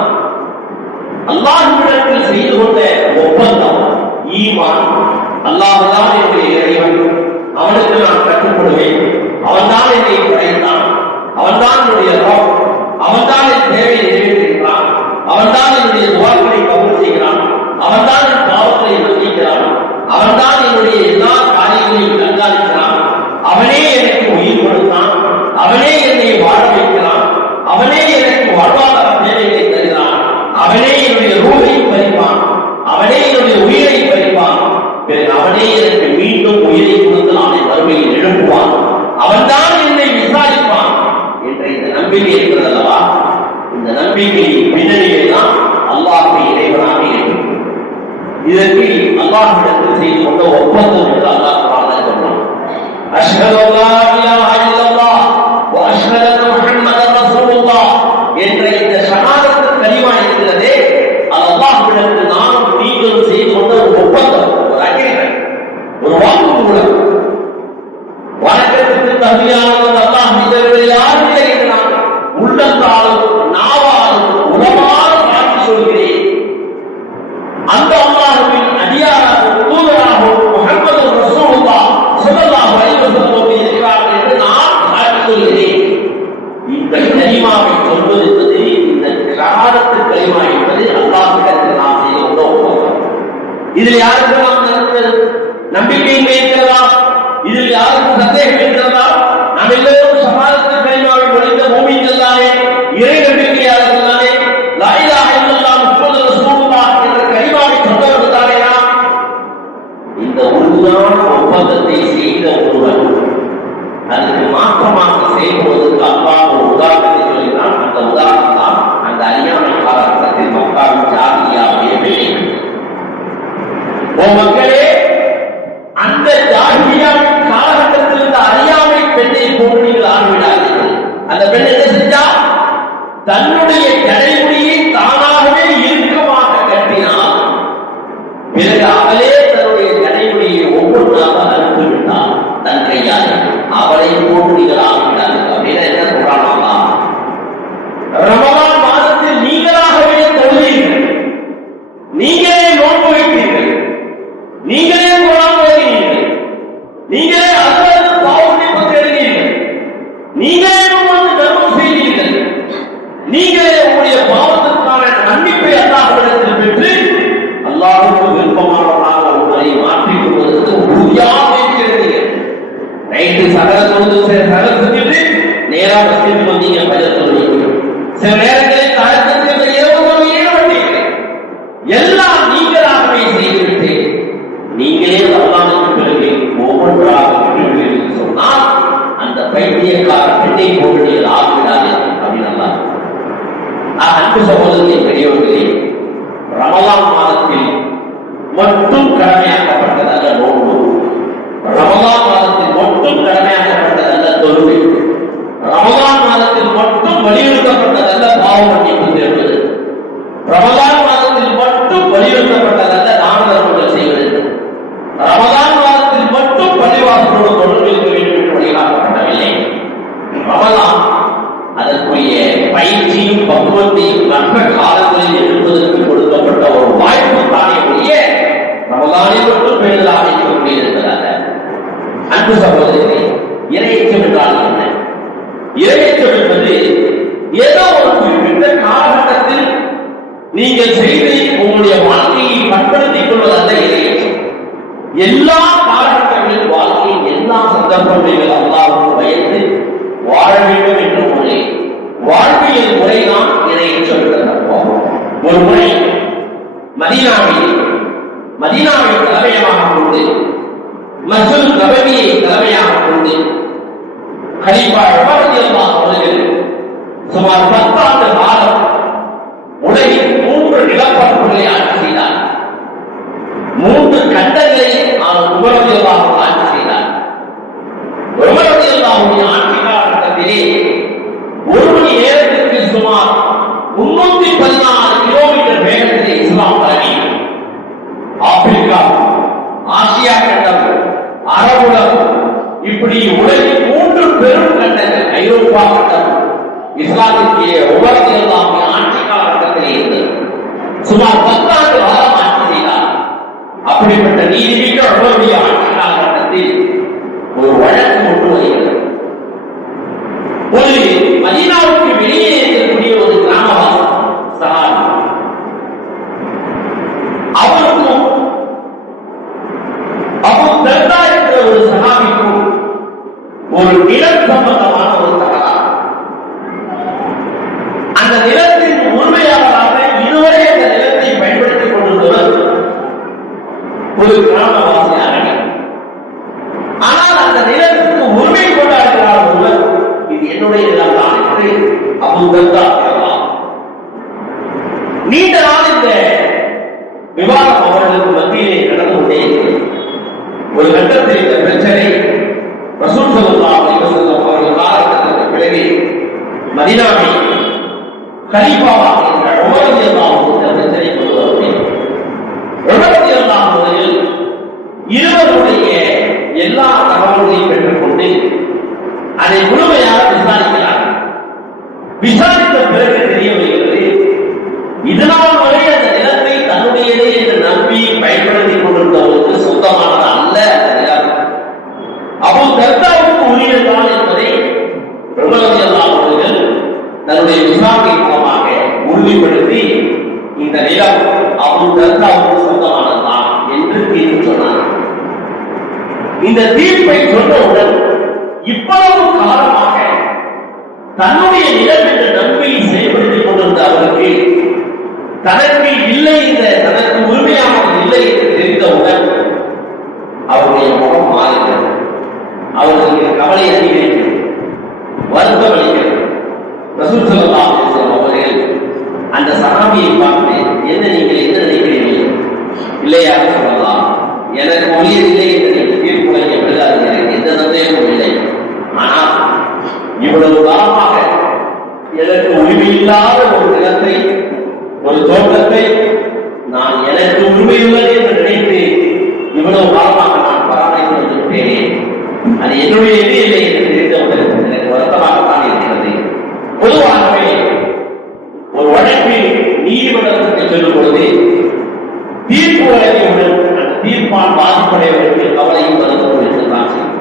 அல்லாஹ்விடத்தில் செய்து கொண்ட ஒப்பந்தம் ஈமான், அல்லாஹ்தான் என்னுடைய இறைவன், அவனுக்கு நான் கட்டுப்படுவேன், அவன்தான் என்னை படைத்தான், அவன்தான் என்னுடைய ரப், அவன்தான் என் தேவையை நிறைவேற்றுகிறான், அவன்தான் என்னுடைய துஆக்களை கபூல் செய்கிறான், அவன்தான் என் பாவத்தை மன்னிக்கிறான், அவன்தான் என்னுடைய எல்லா காரியங்களையும் கண்காணிக்கிறான், அவனே எனக்கு உயிர் கொடுத்தான், அவனே என்னை வாழ வைக்கிறான், அவனே எனக்கு வாழ்வாதார தேவைகளை தருகிறான், அவனே என்னுடைய ரூஹை பறிப்பான், அவனே என்னுடைய உயிரை பறிப்பான், பிறகு அவனே எனக்கு மீண்டும் உயிரை கொடுத்து நாளை வறுமையில் எழுப்புவான், அவன்தான் என்னை விசாரிப்பான் என்ற இந்த நம்பிக்கை இருக்கிறது அல்லவா? இந்த நம்பிக்கையின் பின்னணியை தான் அல்லாஹ்வை இறைவனாக ஏற்று இதற்கு அல்லாஹ்விடத்தில் செய்து கொண்ட ஒப்பந்தம் என்று அல்லாஹ் குர்ஆனில் சொன்னான். அஷ்ஹது அல்லா இலாஹா இல்லல்லாஹ் வ அஷ்ஹது அன்ன முஹம்மதர் ரசூலுல்லாஹ் என்ற இந்த ஷஹாதத்து கலிமா இருக்கிறதே, அது அல்லாஹ்விடத்தில் நானும் நீங்களும் செய்து கொண்ட ஒரு ஒப்பந்தம், ஒரு அக்ரீமென்ட், ஒரு வாக்குமூலம். வணக்கத்துக்கு தகுதியானவர் அல்லாஹ் மீது யாரும் இல்லை என்று நான் உள்ளத்தாலும் நாவாலும் உளமாற சாட்சி சொல்கிறேன். அந்த அல்லாஹ்வின் அடியாராகவும் தூதராகவும் முஹம்மது ரசூலுல்லாஹ் ஸல்லல்லாஹு அலைஹி வஸல்லம் இருக்கிறார்கள் என்று நான் சாட்சி சொல்கிறேன். இந்த கலிமாவை சொல்வது என்பது, இந்த ஷஹாதத்து கலிமா என்பது அல்லாஹ்விடத்தில் நாம் செய்த கொண்ட ஒப்பந்தம். இதில் யாருக்கு நாம் நம்பிக்கை இருக்கிறதா? இதில் யாருக்கு சந்தேகம் இருக்கிறதா? நாம் எல்லோரும் ஷஹாதத்து கலிமாவை முடிந்த மூமின்கள் தானே, இறை நம்பிக்கையாளர்கள் தானே, லா இலாஹா இல்லல்லாஹ் முஹம்மது ரசூலுல்லாஹ் என்ற கலிமாவை சொன்னவர்கள் தானே நாம். இந்த உறுதியான ஒப்பந்தத்தை செய்த ஒருவர் அதுக்கு மாற்றமாக செயல்படுவதற்கு அல்லாஹ் ஒரு உதாரணத்தை சொல்கிறான். அந்த உதாரணம் தான் அந்த அறியாமை காலகட்டத்தில் மக்காவின் ஜாஹிலியாவுடைய பெண்ணை. ஓ மக்களே, அந்த ஜாஹிலியாவின் காலகட்டத்தில் இந்த அறியாமை பெண்ணை போன்று நீங்கள் ஆகிவிடாதீர்கள். அந்த பெண் என்ன செஞ்சா? தன்னுடைய கடைமுடியை தானாகவே இறுக்கமாக கட்டினார். பிறகு அவளே தன்னுடைய கடைமுடியை ஒவ்வொன்றாக அறுத்து விட்டார் தன் கையால். அவளை போன்று நீங்கள் ஆகிவிடாதீர்கள் அப்படின்னு என்ன சொல்றாங்களா? ரமலான் மாதத்தில் நீங்களாகவே தொழுவீர்கள், நீங்களே நோன்பு வைப்பீர்கள், நீங்கள் செய்து உங்களுடைய வாழ்க்கையை பண்படுத்திக் கொள்வதல்ல இறையேற்றம். எல்லா காலகட்டங்களில் வாழ்க்கையின் எல்லா சந்தர்ப்பங்களில் அல்லாஹ்வுக்கு பயந்து வாழ வேண்டும் என்ற முறை வாழ்வியல் முறைதான் இறையேற்றம் என்ற தத்துவம். ஒரு முறை மதீனாவை தலைமையாக கொண்டு மஸ்ஜித் நபவியை தலைமையாக கொண்டு கலீஃபா உமர் ரலியல்லாஹு அவர்கள் சுமார் 10 ஆண்டு காலம் உலகின் 3 நிலப்பரப்புகளை ஆட்சி செய்தார். 3 கண்டங்களை உமர் ரலியல்லாஹு ஆட்சி செய்தார். உமர் ரலியல்லாஹுவின் ஆட்சி காலகட்டத்திலே ஒரு மணி நேரத்திற்கு சுமார் 314 கிலோமீட்டர் வேகத்தில் இஸ்லாம் பரவி ஆப்பிரிக்கா, ஆசியா கண்டம், அரபுலம், இப்படி உலகின் 3 பெரும் கண்டங்கள், ஐரோப்பா கண்டம் இஸ்லாத்திற்கு உமர் ரலியல்லாஹு ஆட்சி காலகட்டத்தில் இருந்தது. சுமார் 10 ஆண்டு காலம் ஆட்சி செய்தார். அப்படிப்பட்ட நீதிமிக்க உமருடைய ஆட்சி காலகட்டத்தில் ஒரு வழக்கு கொண்டு வருகிறது. ஒரு மதீனாவுக்கு வெளியே இருக்கக்கூடிய ஒரு கிராமவாசி சஹாபி, அவருக்கும் அபூ தர்தா என்ற ஒரு சஹாபிக்கும் ஒரு நிலம் சம்பந்தமான ஒரு தகராறு. அந்த நிலத்தின் உரிமையாளராக இதுவரை அந்த நிலத்தை பயன்படுத்திக் கொண்டிருந்தவர் ஒரு கிராமவாசியாக. ஆனால் அந்த நிலத்துக்கு உரிமை கொண்டாடுகிறார் ஒருவர், இது என்னுடைய நிலம் தான் என்று அபூ தர்தா கூறலாம். நீண்ட நாள் இந்த விவாதம் அவர்களுக்கு மத்தியிலே நடந்து கொண்டே இருக்கிறது. ஒரு கட்டத்தில் இந்த பிரச்சனை ரசூல் ஸல்லல்லாஹு அலைஹி வஸல்லம் அவர்கள் காலகட்டத்திற்கு பிறகு மதீனாவை கலீஃபாவாக இருந்த உமர் ரலியல்லாஹு அன்ஹு இந்த பிரச்சனை கொண்டு வருகிறார். உமர் ரலியல்லாஹு அவர்கள் இருவருடைய எல்லா தகவல்களையும் பெற்றுக்கொண்டு அதை முழுமையாக விசாரிக்கிறார். விசாரித்த பிறகு தெரிய வருகிறது, இதனால் வரை அந்த நிலத்தை தன்னுடையது என்று நம்பி பயன்படுத்திக் கொண்டிருந்தவருக்கு சொந்தமானது அல்ல அந்த நிலம். அபூ தர்தாவுக்கு உரியதான் என்பதை உமர் ரலியல்லாஹு அவர்கள் தன்னுடைய விசாரணை மூலமாக உறுதிப்படுத்தி இந்த நிலம் அபூ தர்தாவுக்கு சொந்தமானதுதான் என்று தீர்ப்பு சொன்னார். இந்த தீர்ப்பை சொன்னவுடன் இவ்வளவு காலமாக தன்னுடைய நிலம் என்ற நம்பிக்கை செயல்படுத்திக் கொண்டிருந்த அவருக்கு தனக்கு இல்லை, இந்த தனக்கு உரிமையானது இல்லை என்று தெரிந்தவுடன் அவருடைய முகம் மாறுகிறது. அவர்களுக்கு கவலை அதிகரிக்கிறது, வருத்தம் அளிக்கிறது. ரசூல் ஸல்லல்லாஹு அலைஹி வஸல்லம் அவர்கள் அந்த சஹாபியை பார்த்து, என்ன நீங்கள் என்ன நினைக்கிறீர்கள்? இல்லையா சொல்லலாம், எனக்கு ஒளியதில்லை என்று தீர்ப்புடைய விழுதாது, எனக்கு எந்த சந்தேகமும் இல்லை. ஆனால் இவ்வளவு காலமாக எனக்கு உரிமை இல்லாத ஒரு நிலத்தை, ஒரு தோட்டத்தை நான் எனக்கு உரிமையுள்ளது என்று நினைத்து இவ்வளவு காலமாக நான் பராமரித்து வந்துவிட்டேனே, அது என்னுடைய எது இல்லை என்று தெரிந்தவுடன் எனக்கு வருத்தமாகத்தான் இருக்கிறது. பொதுவாகவே ஒரு வழக்கில் நீதிமன்றத்திற்கு செல்லும் பொழுது தீர்ப்பு வழங்கியவுடன் அந்த தீர்ப்பால் பாதிப்படையவர்களுக்கு கவலையும் வருத்தமும் என்றுதான் செய்யும்.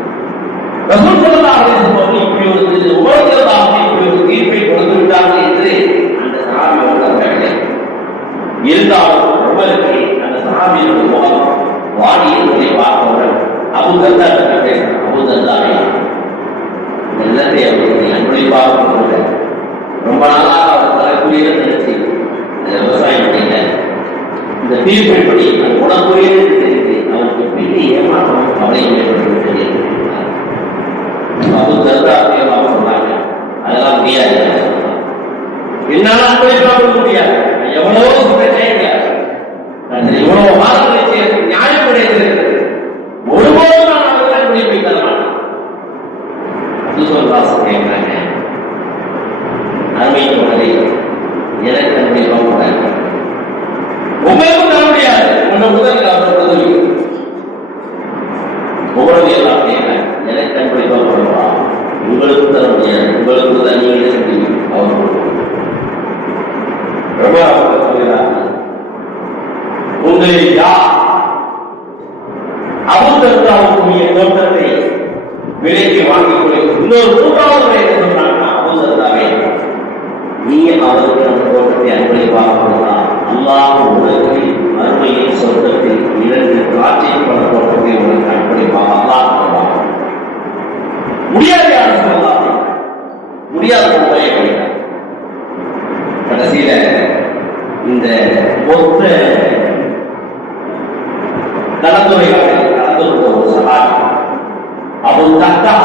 ரசூல் ஸல்லல்லாஹு அலைஹி வஸல்லம் இப்படி ஒரு உமர் ரலியல்லாஹு இப்படி ஒரு தீர்ப்பை கொடுத்து விட்டார்கள் என்று அந்த சஹாபி உணரவில்லை. இருந்தாலும் உமருக்கு அந்த சஹாபியின் முகம் வாடி என்பதை பார்த்தவுடன் அபூ தர்தா பேசுகிறார். அபூ தர்தாவே, நிலத்தை அவர்கள் அன்புடைய பார்க்க ரொம்ப நாளாக அவர் தரக்கூடிய நினைச்சு விவசாயம் பண்ணல. இந்த தீர்ப்பின்படி அது உணவுரியது தெரிந்து அவருக்கு பெரிய ஏமாற்றம் கவலையும் ஏற்பட்டு தெரியாது. அபூ தர்தா சொன்னாங்க, அதெல்லாம் முடியாது, என்னால அன்பளிப்பாக முடியாது, எவ்வளவோ சொல்றேன், இவ்வளவு மாதங்களை நியாயம் கிடையாது, ஒருபோது நான் அவர்கள் அன்பளிப்பை தரமாட்டேன். கேட்கிறாங்க, அருமை தோழரை, எனக்கு அன்பளிப்பாக கூடாது, உங்களுக்கும் தர முடியாது, உங்க முதலில் அவர் உதவி ஒவ்வொரு எல்லாம் கேட்கிறேன், எனக்கு அன்பளிப்பாக கொடுப்பா, உங்களுக்கு தர முடியாது, உங்களுக்கு தான் நீங்களே சொல்லி அவர் ரொம்ப சொல்கிறார். உங்களில் யார் அபூ தர்தாவுக்குரிய தோட்டத்தை விலைக்கு வாங்கிக் கொள்ள இன்னொரு 3வது சொன்னாங்கன்னா, அபூ தர்தாவே, நீ அவருக்கு அந்த தோட்டத்தை அன்பளிப்பாக கொடுக்கலாம், மொத்த கலந்துரையாடலை கலந்து கொண்ட ஒரு சகாய் அபூ தர்தா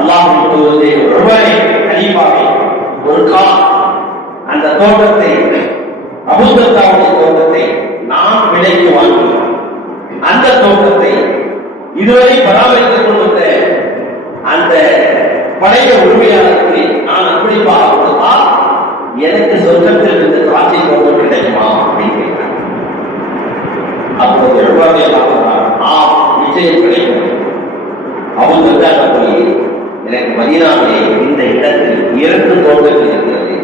அல்லாஹ்வுடைய உமரை கலீஃபாவை ஒரு கால் அந்த தோட்டத்தை அபூ தர்தாவுடைய தோட்டத்தை நாம் விலைக்கு வாங்கி அந்த தோட்டத்தை இதுவரை பராமரித்துக் கொண்டிருந்த அந்த பழைய உரிமையாளருக்கு நான் அன்பளிப்பாக கொடுத்தால் எனக்கு சொர்க்கத்தில் இருந்த திராட்சை தோட்டம் கிடைக்குமா அப்படின்னு கேட்கிறார். அப்போது நிச்சயம் கிடைக்கும். அவங்க போய் எனக்கு மதீனாவிலே இந்த இடத்தில் 2 தோட்டங்கள் இருக்கிறது,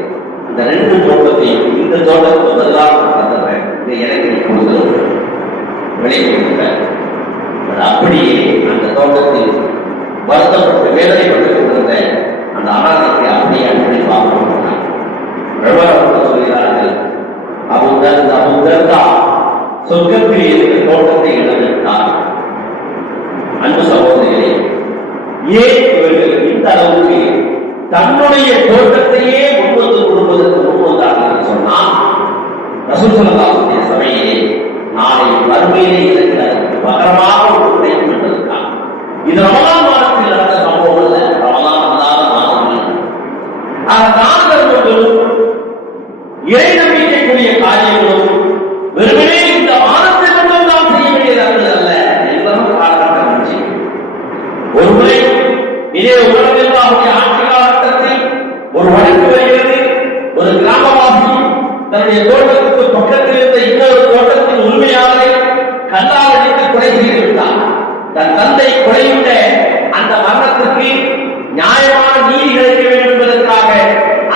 இந்த 2 தோட்டத்தையும் இந்த தோட்டத்துக்கு பதிலாக தந்துடுறேன், இதை எனக்கு இப்பொழுது விளைவிக்கிறார். அப்படியே அந்த தோட்டத்தில் வருத்தப்பட்டு வேதனைப்பட்டு கொண்டிருந்த அந்த அனாதைக்கு அப்படியே அன்பளிப்பாக கொடுத்தார். சொல்கிறார்கள், அபூ தர்தா சொர்க்கத்தில் இருக்கிற தோட்டத்தை இழந்துவிட்டார். அன்பு சகோதரிகளே, ஏன் இவர்கள் இந்த அளவுக்கு தன்னுடைய தோட்டத்தையே முன்வந்து கொடுப்பதற்கு முன்வந்தார்கள் என்று சொன்னால், ரசூல் ஸல்லல்லாஹு அலைஹி வஸல்லம் சபையிலே நாளை வறுமையிலே இருக்கிற பகரமாக ஒரு கிடைக்கும் என்பதற்காக இது ரமலான் மாதத்தில் நடந்த சம்பவம் அல்ல, ரமலான் அல்லாத மாதங்கள். தான தர்மங்களும் இறை நம்பிக்கைக்குரிய காரியங்களும் வெறுமனே இந்த மாதத்தில் மட்டும் நாம் செய்ய வேண்டியது அல்ல, எல்லாரும் காலகட்டம் செய்யும். ஒருமுறை இதே உலகெல்லாவுடைய ஆட்சி காலகட்டத்தில் ஒரு வழக்கு வருகிறது. ஒரு கிராமவாசி தன்னுடைய தோட்டத்துக்கு பக்கத்தில் இருந்த இன்னொரு தோட்டத்தின் உரிமையாளரை கல்லால் அடித்து கொலை செய்து விட்டார். தன் தந்தை கொலையுண்ட அந்த மரணத்திற்கு நியாயமான நீதி கிடைக்க வேண்டும் என்பதற்காக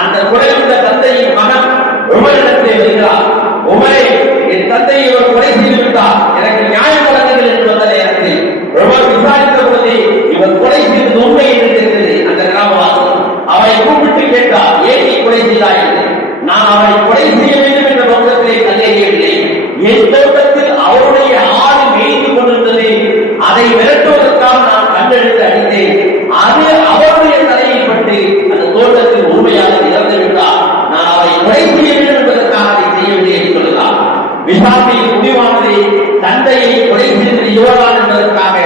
அந்த கொலையுண்ட தந்தையின் மகன் உமரிடத்திலே வருகிறார். உமரே, என் தந்தையை இவர் கொலை செய்து விட்டார், எனக்கு நியாயம் வழங்குங்கள் என்று வந்த நேரத்தில் உமர் விசாரித்த பொழுது இவர் கொலை செய்தது உண்மை என்று தெரிந்தது. அந்த கிராமவாசி அவரை கூப்பிட்டு கேட்டார், ஏன் நீ கொலை செய்தாய் என்று. நான் அவரை கொலை செய்ய வேண்டும் என்ற நோக்கத்திலே கல்லெறியவில்லை, என் தோட்டத்தில் அவருடைய ஆடு மேய்ந்து கொண்டிருந்தது, அதை விரட்டுவதற்காக நான் கண்டெடுத்து அடித்தேன், அது அவருடைய தலையை பட்டு அந்த தோட்டத்தில் உண்மையாக இறந்து விட்டார், நான் அவரை கொலை செய்ய வேண்டும் என்பதற்காக அதை செய்யவில்லை என்று சொல்கிறார். விசாரணையில் முடிவானது தந்தையை கொலை செய்தது இவர்தான் என்பதற்காக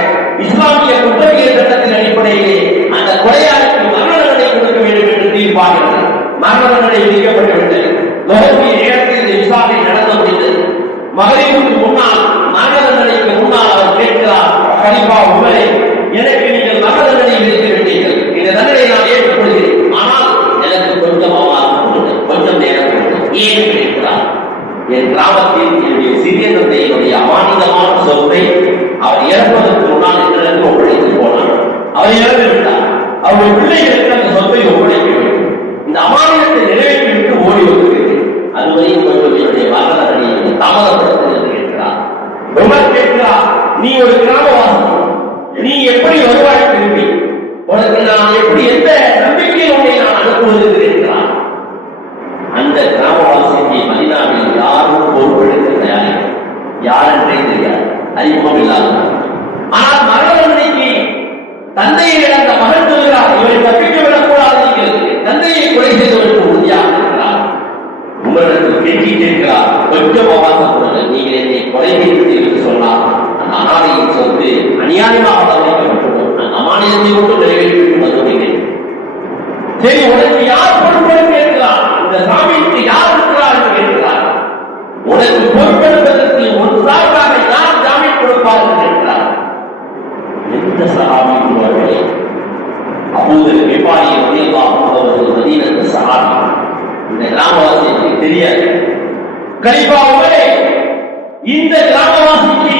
இஸ்லாமிய குற்றவியல் சட்டத்தின் அடிப்படையிலே அந்த கொலையாளிக்கு மரண தண்டனை கொடுக்க வேண்டும் என்று தீர்ப்பாகிறது. மரண தண்டனை விதிக்கப்பட்டுவிட்டது. லோகத்திய நேரத்தில் இந்த விசாரணை நடந்து முடிந்தது. மகரிபுக்கு முன்னால் மரண தண்டனைக்கு முன்னால் அவர் கேட்கிறார், கலீஃபா உமரே, எனக்கு நீங்கள் மரண தண்டனை விதித்து விட்டீர்கள், இந்த தண்டனை நான் ஏற்றுக்கொள்கிறேன், ஆனால் எனக்கு கொஞ்சம் நேரம் கொடுங்கள். ஏன் கேட்கிறார்? என் கிராமத்தில் என்னுடைய சிறிய தந்தையினுடைய அமானிதமான சொத்தை அவர் இறப்பதற்கு முன்னால் என்னிடத்தில் ஒப்படைத்து போனார். அவர் இறந்து விட்டார். அவருடைய பிள்ளைகளுக்கு அந்த சொத்தை ஒப்படைக்க வேண்டும். இந்த அமானிதத்தை நிறைவேற்றிவிட்டு ஓடி வருகிறது. அதுவரையும் கொஞ்சம் என்னுடைய மரண தண்டனையை தாமதப்படுத்த என்று கேட்கிறார். உமர் கேட்கிறார், நீ ஒரு கிராமவாசி, நீ எப்படி வருவாய் திரும்பி? உனக்கு நான் எப்படி எந்த நம்பிக்கையில் உன்னை நான் அனுப்புவது இருக்கிறார். அந்த கிராமவாசிக்கு மதீனாவில் யாரும் பொறுப்பெடுக்க தயாரில்லை, யாரென்றே தெரியாது, அறிமுகம் இல்லாதவர். ஆனால் மரண தண்டனைக்கு தந்தையை இழந்த மகன் சொல்கிறார், இவரை தப்பிக்க விடக்கூடாது, நீங்கள் தந்தையை கொலை செய்தவருக்கு உறுதியாக இருக்கிறார். உங்களிடத்தில் கேட்டுக்கிட்டு இருக்கிறார், கொஞ்சம் அவகாசப்படுங்கள், நீங்கள் என்னை கொலை செய்து என்று சொன்னார் அந்த அனாதையின் சொத்து அநியாயமாக தவிர்க்கப்பட்டுள்ளோம், அந்த அமானியத்தை மட்டும் நிறைவேற்றி வந்துவிட்டேன். சரி, உனக்கு யார் பொறுப்பெடுக்க இருக்கிறார்? இந்த சாமிக்கு யார் இருக்கிறார் என்று கேட்கிறார். உனக்கு பொறுப்பெடுப்பதற்கு ஒரு சார்பாக யார் ஜாமீன் கொடுப்பார் என்று கேட்கிறார். எந்த சஹாபி அவர்களே? அபூ தர் கிஃபாரி ரலியல்லாஹு அன்ஹு அவர்கள் மதீனத்து சஹாபி. இந்த கிராமவாசிக்கு தெரியாது. கலீஃபா உமரே, இந்த கிராமவாசிக்கு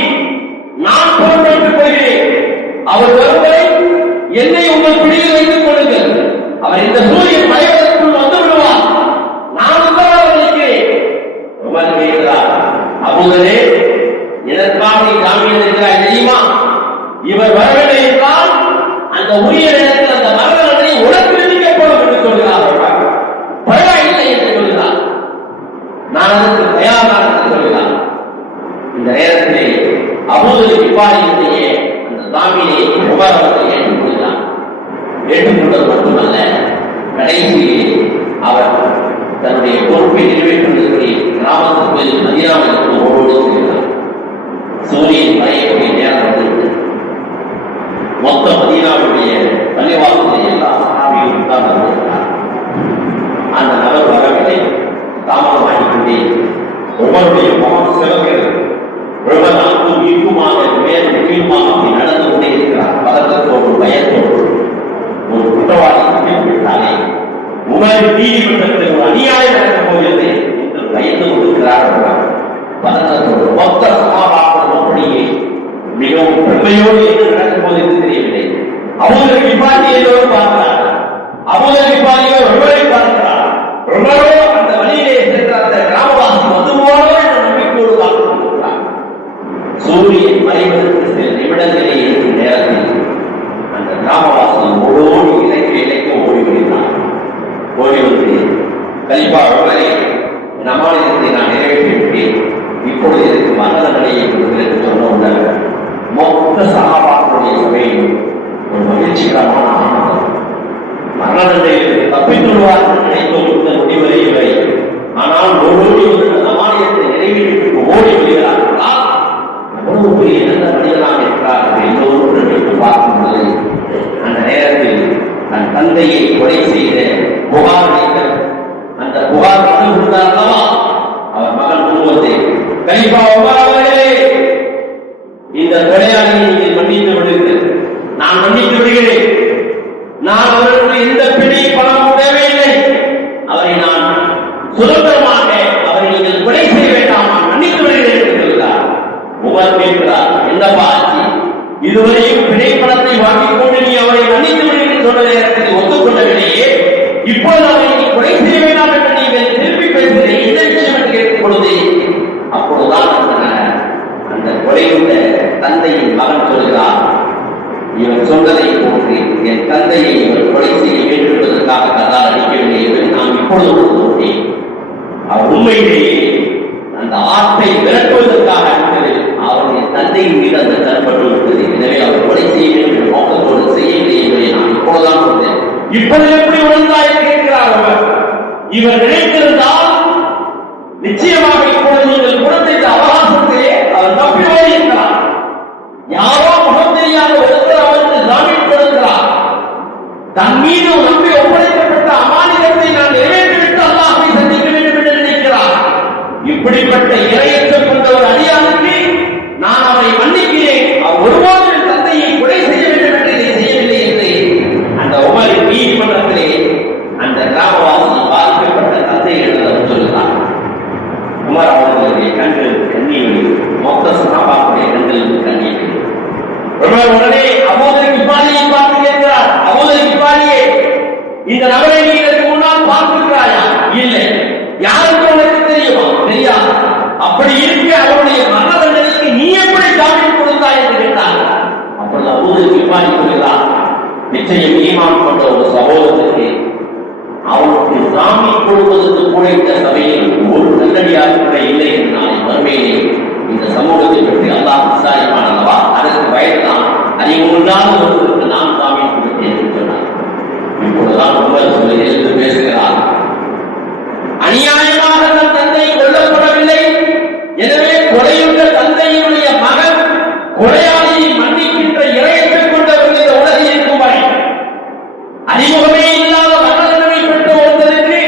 நான் பொறுப்பேற்றுக் கொள்கிறேன், அவர் வருவதை என்னை உங்கள் பிடியில் வைத்துக் கொள்ளுங்கள், அவர் இந்த சூரியன் மறைவதற்குள் வந்து விடுவார், நான் உத்தரவாதம் அளிக்கிறேன். உமர் கேட்கிறார், அபூதரே, எதற்காக நீ ஜாமீன் இருக்கிறாய் தெரியுமா? இவர் வரவில்லை என்றால் அந்த உரிய நேரத்தில் அந்த மரண தண்டனை உனக்கு விதிக்கப்படும் என்று சொல்கிறார். பரவாயில்லை என்று சொல்கிறார். நான் அதற்கு தயாராக என்று சொல்கிறார். இந்த நேரத்திலே அபூ தர் கிஃபாரியுடைய அந்த ஜாமீனை உமர் அவர்கள் ஏற்றுக்கொள்கிறார். ஏற்றுக்கொண்டது மட்டுமல்ல, கடைசியில் அவர் தன்னுடைய பொறுப்பை நிறைவேற்றும் இப்போது அவரை நீ கொலை செய்ய வேண்டாம் என்று நீங்கள் திருப்பி பேசுகிறேன், என்ன விஷயம் என்று கேட்கும் பொழுது அப்பொழுதுதான் அந்த கொலையுள்ள தந்தையின் மகன் சொல்கிறார், இவர் சொன்னதை போன்று என் தந்தையை இவர் கொலை செய்ய வேண்டும் என்பதற்காக கதால் அடிக்கவில்லை என்று நான் இப்பொழுது தோன்றேன். அவர் உண்மையிலேயே அந்த ஆட்டை விரட்டுவதற்காக அடித்தது அவருடைய தந்தையின் மீது அந்த தரப்பட்டு விட்டது. எனவே அவர் கொலை செய்ய வேண்டும் என்ற நோக்கத்தோடு செய்யவில்லை என்பதை நான் இப்பொழுதுதான் சொன்னேன். இப்பொழுது எப்படி உணர்ந்தாய் கேட்கிறார் அவர். இவர் நினைத்திருந்தால் நிச்சயமாக இப்பொழுது நீங்கள் குழந்தைக்கு அவகாசத்திலே அவர் தப்பி ஓடியிருக்கிறார். யாரோ முகம் தெரியாத ஒருத்தர் அவருக்கு ஜாமீன் கொடுக்கிறார். தன் மீது நம்பி ஒப்படைக்கப்பட்ட அமானிதத்தை நான் நிறைவேற்றிவிட்டு அல்லாஹ்வை சந்திக்க வேண்டும் என்று நினைக்கிறார். இப்படிப்பட்ட இறையச்சம் கொண்ட ஒரு அடியானுக்கு நான் அவரை மன்னிக்கிறேன், அவர் ஒருபோது தந்தையை கொலை செய்ய வேண்டும் என்று இதை செய்யவில்லை என்று அந்த உமரின் நீதிமன்றத்திலே அந்த கிராமவாசி பாதிக்கப்பட்ட தந்தையிடம் சொல்லுகிறார். உமர் அவர்களுடைய கண்கள் கண்ணீர், மொத்த சகாபாவுடைய கண்களுக்கு கண்ணீர். உடனே அபூதர் கிஃபாரியை பார்த்து கேட்கிறார், அபூதர் கிஃபாரியே, இந்த நபரை நீ இதற்கு முன்னால் பார்த்திருக்கிறாயா? இல்லை. யாருக்கு உனக்கு தெரியுமா? தெரியாது. அப்படி இருக்க அவருடைய மரண தண்டனைக்கு நீ எப்படி ஜாமீன் கொடுத்தாய் என்று கேட்டார். அப்பொழுது அபூதர் கிஃபாரி சொல்கிறார், நிச்சயம் ஈமான் கொண்ட ஒரு சகோதரருக்கு அவருக்கு ஜாமீன் கொடுப்பதற்கு கூட இந்த சபையில் ஒரு நல்லடியாக கூட இல்லை என்று நான் மறுமையிலே இந்த சமூகத்தை பற்றி அல்லாஹ் விசாரிப்பான் அல்லவா, அதற்கு பயன்தான் அறிவுண்டான ஒருவருக்கு நான் ஜாமீன் கொடுத்தேன் என்று சொன்னார். இப்பொழுதுதான் உமர் சொல்லி எழுந்து பேசுகிறார், அநியாயமாக தன் தந்தை கொல்லப்படவில்லை, எனவே கொலையுள்ள தந்தையினுடைய மகன் கொலையாளியை மன்னிக்கின்ற இறையச்சம் கொண்டவர்கள் இந்த உலகில் இருக்கும் வரை அறிமுகமே இல்லாத மரணதண்டனை பெற்ற ஒருத்தருக்கு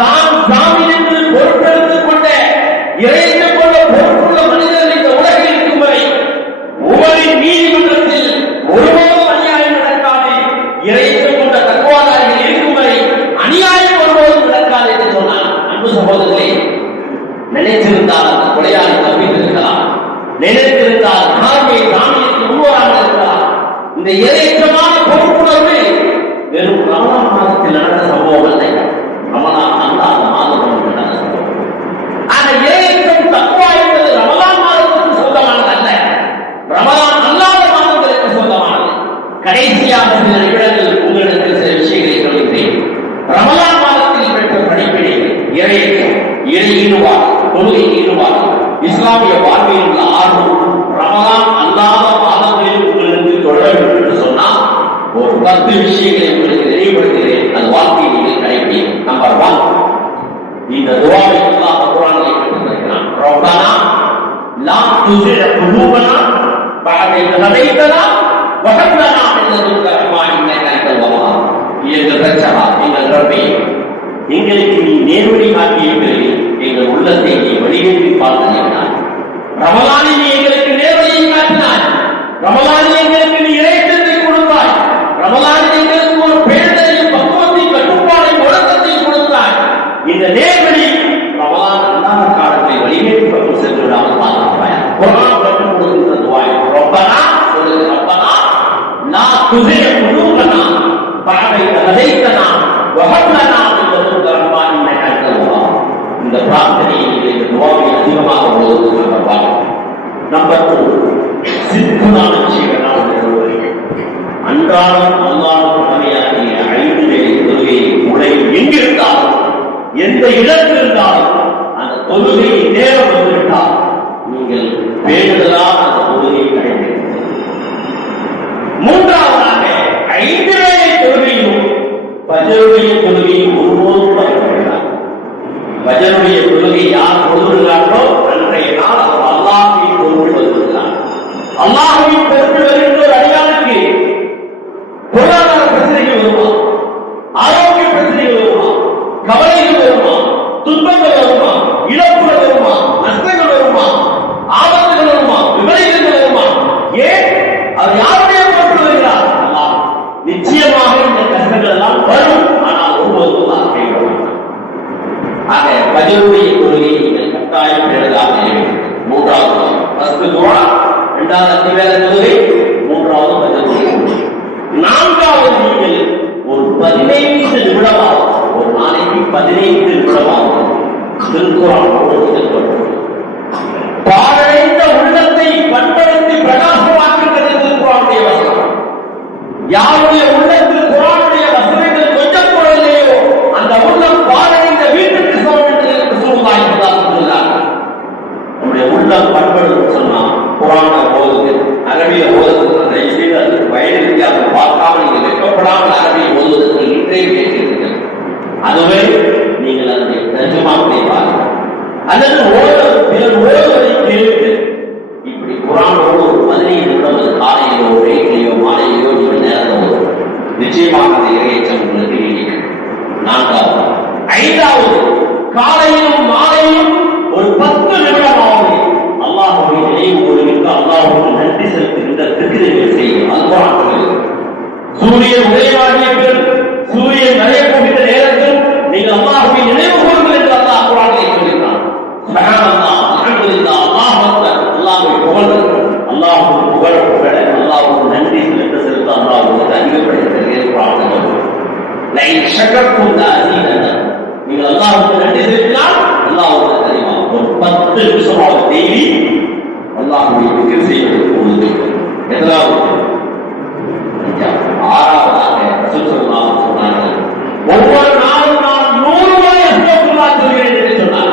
தான் ஜாமீன் என்று பொறுப்பெடுத்துக் கொண்ட இறையச்சம் கொண்ட பொறுப்புள்ள மனிதர்கள் இந்த உலகில் இருக்கும் வரை உமரின் நீதிமன்றத்தில் ஒருபோதும் அநியாயம் நடக்காது, இறையச்சம் கொண்ட தக்குவாதாரிகள் இருக்கும் வரை அநியாயம் ஒருபோதும் நடக்காது என்று சொன்னார். அன்பு சகோதரர்களே, நினைத்திருந்தால் அந்த கொலையாளி தப்பித்திருக்கலாம், நினைத்திருந்தால் நாமே ஜாமீனுக்கு முன்வராமல் இருக்கலாம். இந்த இறையச்சமான பொறுப்புணர்வு வெறும் ரமலான் மாதத்தில் நடந்த சம்பவம் அல்ல, ரமலான் அல்லாத மாதம் நடந்த சம்பவம். ஆக இறையச்சம் தக்குவா என்பது ரமலான் மாதத்துக்கு சொந்தமானது அல்ல, ரமலான் அல்லாத மாதங்களுக்கு சொந்தமானது. கடைசியாக சில நிமிடங்கள் உங்களிடத்தில் சில விஷயங்களை சொல்கிறேன். ரமலான் மாதத்தில் பெற்ற படிப்பினை இறையச்சம், இறை ஈடுபாடு, தொழுகை ஈடுபாடு, இஸ்லாமிய வாழ்வில் உள்ள ஆர்வம் ரமலான் அல்லாத மாதங்களில் உங்களுக்கு தொழ வேண்டும் என்று சொன்னால் ஒரு 10 விஷயங்களை உங்களுக்கு நினைவுபடுத்துகிறேன். அது வாழ்க்கையை நீங்கள் கடைபிடிக்கும். நம்பர் 1, இந்த துஆவை அல்லாஹ் குர்ஆனிலே கற்றுத்தருகிறான். ரப்பனா லா துஸிக் குலூபனா பஅத இத் ஹதைதனா வ ஹப் லனா மின் லதுன்க ரஹ்மா இன்னக அன்தல் வஹ்ஹாப். எங்கள் ரட்சகா, எங்கள் ரப்பே, எங்களுக்கு நீ நேர்வழி காட்டியிருக்கிறீர், எங்கள் உள்ளத்தை நீ வழிகேற்றி பார்த்திருக்கிறாய். ரமலானில் எங்களுக்கு நேர்வழியை காட்டினாய், ரமலானில் எங்களுக்கு நீ இறைச்சத்தை கொடுத்தாய், ரமலானில் எங்களுக்கு ஒரு பேரத்தையும் பக்குவத்தையும் கட்டுப்பாடையும் ஒழுக்கத்தையும் கொடுத்தாய். இந்த நேர்வழி ரமலான் அல்லாத காலத்தை வழிகேற்றி பக்கம் சென்று விடாமல் பார்க்கிறாய். குர்ஆன் கற்றுக் கொடுக்கின்ற துஆ, ரப்பனா சொல்லுங்க, ரப்பனா லா துஸிக் குலூபனா பஅத இத் ஹதைதனா வ ஹப் லனா மின் லதுன்க ரஹ்மா இன்னக அன்தல் வஹ்ஹாப். இந்த பிரார்த்தனையை இந்த துஆவை அதிகமாக ஓதுவது. நம்பர் 2, சித்தமான விஷயங்களால் அன்றாடம் அல்லாஹ் கடமையாக்கிய 5 வேளை தொழுகை உலகில் எங்கிருந்தாலும் எந்த இடத்தில் இருந்தாலும் அந்த தொழுகை நேரம் வந்துவிட்டால் நீங்கள் பேணுதலாக அந்த தொழுகையை கடைபிடிக்க. 3ஆவதாக 5 வேளை தொழுகையும் பஜருடைய தொழுகையும் ஒருபோதும் பயன்படுகிறார். பஜருடைய தொழுகை யார் தொழுகிறார்களோ அன்றைய நாள் அவர் அல்லாஹ்வின் பொருள் வருகிறார். அல்லாஹ்வின் பொருள் வருகின்ற ஒரு அடியானுக்கு பொருளாதார பிரச்சனைகள் வருமா, ஆரோக்கிய பிரச்சனைகள் வருமா, கவலைகள் வருமா, துன்பங்கள் வருமா, இழப்புகள் வருமா, நஷ்டங்கள் வருமா, ஆபத்துகள் வருமா, விபரீதங்கள் வருமா? ஏன் அவர் யாருடைய பொருள் வருகிறார்? அல்லாஹ். நிச்சயமாக இந்த கஷ்டங்கள் எல்லாம் வரும், ஆனால் ஒருபோதும் அல்லாஹ் கைவிட மாட்டார். ஆக பஜருடைய தொழுகை நீங்கள் கட்டாயம் எழுதாக இருக்கிறது. 3வது ஃபர்ஸ்ட் துஆ, 2வது அத்திவேளை தொழுகை, 3வது பஜருடைய தொழுகை. 4வது நீங்கள் ஒரு 15 நிமிடமாவது பாழடைந்த உள்ளத்தை பண்படுத்தி பிரகாசமாக்குகிறது திருக்குறானுடைய வசனம். யாருடைய உள்ளத்தில் குரானுடைய வசனங்கள் கொஞ்சம் கூட இல்லையோ அந்த உள்ளம் பாழடைந்த வீட்டுக்கு சமம் என்று ரசூலுல்லாஹி ஸல்லல்லாஹு அலைஹி வஸல்லம் சொன்னார். நம்முடைய உள்ளம் பண்படுத்த சொன்னா குரான ஓதுது, அரபிய ஓதுது, தயவுசெய்து அது வயது வித்தியாசம் பார்க்காமல் நீங்கள் வெட்கப்படாமல் அரபியை ஓதுவதற்கு இன்றைய பேசியிருக்கிறது. அதுவே நீங்கள் அதனை தர்ஜுமாவை பாருங்கள் அல்லது பிறர் ஓதுவதை கேட்டு இப்படி குரானோடு ஒரு 15 நிமிடம் காலையிலோ வேட்டையோ மாலையிலோ நீங்கள் நேரம் நிச்சயமாக அந்த இறையச்சம் உங்களுக்கு நீடிக்கும். 4வது 5வது காலையிலும் மாலையிலும் ஒரு 10 நிமிடமாவது அல்லாஹ்வை நினைவு கூறுகின்ற அல்லாஹ்வுக்கு நன்றி செலுத்துகின்ற திக்ருகள் செய்யும். அல்லாஹ் சூரியன் உதயமாகிய பிறகு சூரியன் மறைய போகின்ற நேரத்தில் நீங்கள் அல்லாஹ்வை நினைவு கூறுங்கள் என்று அல்லாஹ் குர்ஆனில் சொல்கிறான். சுப்ஹானல்லாஹ், அல்ஹம்துலில்லாஹ், அல்லாஹ் அக்பர். அல்லாஹ்வை புகழுங்கள். அல்லாஹ்வுக்கு புகழ அல்லாஹ்வுக்கு நன்றி செலுத்த அல்லாஹ்வுக்கு அதிகப்படுத்துகிறது குர்ஆனில். லைன் ஷக்கர்தும் லஅஸீதன்னக்கும். நீங்கள் அல்லாஹ்வுக்கு நன்றி செலுத்தினால் அல்லாஹ்வுக்கு அதிகமாக ஒரு 10 நிமிஷமாவது டெய்லி அல்லாஹ்வை திக்ர் செய்வது போது. எதாவது 6வதாக ரசூல் ஸல்லல்லாஹு அலைஹி வஸல்லம் சொன்னார்கள், ஒவ்வொரு நாளும் நான் 100 முறை அஸ்தக்ஃபிருல்லாஹ் சொல்கிறேன் என்று சொன்னார்.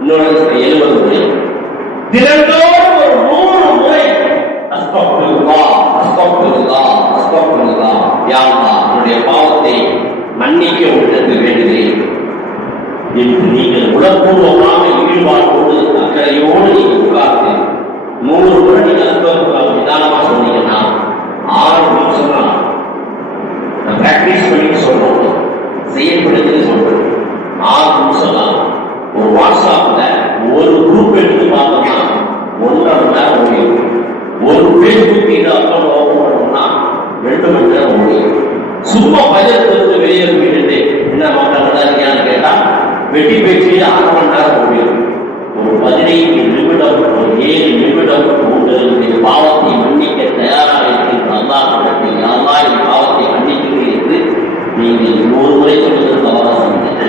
இன்னொரு 70 முறை. தினந்தோறும் ஒரு 100 முறை அஸ்தக்ஃபிருல்லாஹ் அஸ்தக்ஃபிருல்லாஹ் அஸ்தக்ஃபிருல்லாஹ், யா அல்லாஹ் என்னுடைய பாவத்தை மன்னிக்க உனக்கு வேண்டுகிறேன் என்று நீங்கள் உணர்வுபூர்வமாக ஈடுபாட்டோடு அக்கறையோடு நீங்கள் உட்கார்ந்து 100 முறை நீங்கள் அஸ்தக்ஃபிருல்லாஹ் நிதானமாக சொன்னீங்கன்னா 6 நிமிஷம் தான் பிராக்டிஸ் பண்ணி சொல்றோம், செயல்படுத்தி சொல்றோம். 6 நிமிஷம் தான். ஒரு வாட்ஸ்அப்ல ஒரு குரூப் எடுத்து பார்த்தோம்னா 1.5 மணி நேரம் முடியும். ஒரு பேஸ்புக் அக்கௌண்ட் ஓபன் பண்ணோம்னா 2 மணி நேரம் முடியும். சும்மா பஜெட் வெளியே போயிட்டு என்ன மக்கள் கேட்டா வெட்டி பேச்சு 1/2 மணி நேரம் முடியும். ஒரு 15 நிமிடம், ஒரு 7 நிமிடம் உங்களுடைய பாவத்தை மன்னிக்க தயாராக இருக்கின்ற அல்லாஹ்விடத்தில் அல்லாஹ் என் பாவத்தை மன்னிக்கிறேன் என்று நீங்கள் 100 முறை சொல்வதற்கு அவகாசம் இல்லை.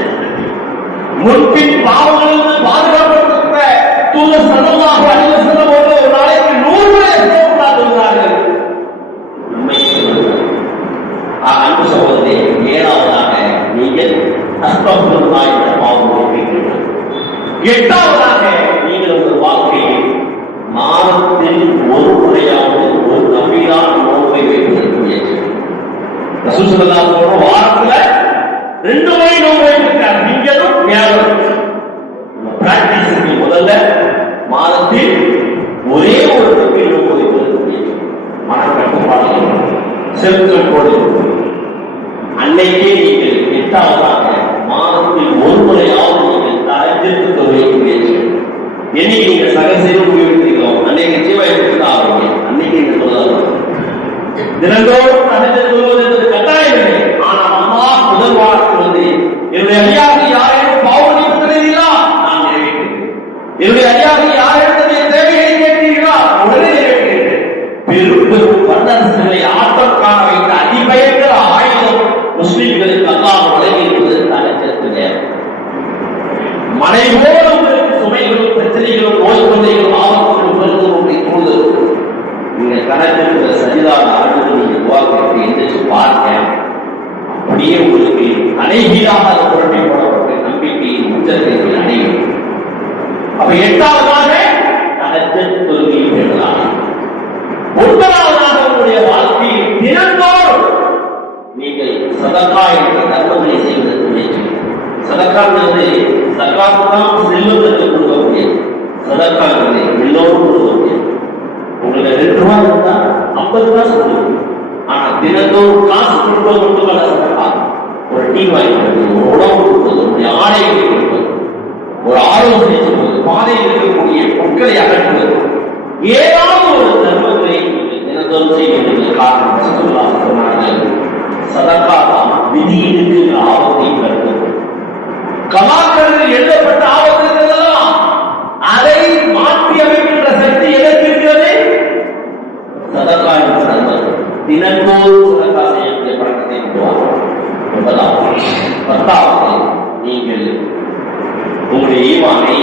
முன்பின் பாவங்களுக்கு பாதுகாப்பதற்கு தூதர் ஸல்லல்லாஹு அலைஹி வஸல்லம் ஒரு நாளைக்கு 100 முறை அஸ்தக்ஃபிருல்லாஹ் சொல்கிறார்கள். அன்பு சகோதரரே, 7வதாக நீங்கள் அஸ்தக்ஃபிருல்லாஹ் என்ற பாவத்தை கேட்கிறீர்கள். 8வதாக நீங்கள் உங்கள் வாழ்க்கையில் மாதத்தில் ஒரு முறையாவது ஒரு நபியான நோன்பை வைப்பதற்கு முயற்சி. ரசூல் ஸல்லல்லாஹு அலைஹி வஸல்லம் வாரத்துல 2 முறை நோன்பு வைத்திருக்கிறார். நீங்களும் பிராக்டிஸ் முதல்ல மாதத்தில் ஒரே ஒரு நபி நோன்பு வைப்பதற்கு முயற்சி. மனக்கட்டுப்பாடு செலுத்தல் போடு. அன்னைக்கே நீங்கள் 8வதாக மாதத்தில் ஒரு முறையாவது நீங்கள் தஹஜ்ஜுத் தொழுகைக்கு முயற்சி. என்னைக்கு நீங்க சகசையும் உபயோகிக்கிறோம் அன்னைக்கு நிச்சயமா எடுத்து ஆகுங்க. அன்னைக்கு நீங்க சொல்லலாம். தினந்தோறும் தஹஜ்ஜுத் தொழுவது என்பது கட்டாயம் இல்லை. ஆனால் அல்லாஹ் முதல் வாரத்தில் வந்து என்னுடைய அடியாருக்கு யாரேனும் பாவம் மன்னிப்புகிறீர்களா, நான் நிறைவேற்றேன். என்னுடைய அடியாருக்கு யாரேனுடைய தேவையை கேட்கிறீர்களா, உடனே நிறைவேற்றேன். பெரும் பெரும் வல்லரசுகளை ஆட்டம் காண வைத்த அதிபயங்கர ஆயுதம் முஸ்லிம்களுக்கு அல்லாஹ் வழங்கி இருப்பது தஹஜ்ஜுத் நேரம். மழை போல உங்களுக்கு சுமைகளும் பிரச்சனைகளும் நோய் தொல்லைகளும் ஆபத்துகளும் பெருந்தோரை தூண்டுவது. நீங்க கணக்கு சரிதான ஆண்டு நீங்க உருவாக்கி எந்திரிச்சு பார்க்க அப்படியே உங்களுக்கு அனைவீடாக புரட்டி போடப்பட்ட நம்பிக்கையின் உச்சத்தை அடையும். அப்ப 8வதாக தஹஜ்ஜுத் தொழுகையை எழுதலாம். 9வதாக உங்களுடைய வாழ்க்கையில் தினந்தோறும் நீங்கள் சதகா என்ற தர்மங்களை செய்வதற்கு முயற்சி. சதக்காங்கிறது சகாத்தான் செல்வதற்கு கொடுக்கக்கூடியது. சதக்காங்கிறது எல்லோரும் கொடுக்கக்கூடியது. உங்களுக்கு 2 ரூபாய் இருந்தா 50 காசு கொடுக்கும். ஆனா தினந்தோறும் காசு கொடுப்பது மட்டுமல்ல சதக்கா. ஒரு டீ வாங்கி, ஒரு உணவு கொடுப்பது, ஒரு ஆடை கொடுப்பது, ஒரு ஆலோசனை சொல்வது, பாதையில் இருக்கக்கூடிய பொருட்களை அகற்றுவது, ஏதாவது ஒரு தர்மத்தை தினந்தோறும் செய்ய வேண்டிய காரணம் சொன்னார்கள். சதக்கா தான் விதி இருக்கிற ஆபத்தை கருத்து. கலாக்கரில் எழுதப்பட்ட ஆபத்துகளெல்லாம் அதை மாற்றி அமைக்கின்ற சக்தி எதற்கு இருக்கிறது? சதக்கா என்ற தர்மம். தினந்தோறும் சதக்கா செய்யக்கூடிய பழக்கத்தை கொண்டு 10வது நீங்கள் உங்களுடைய ஈமானை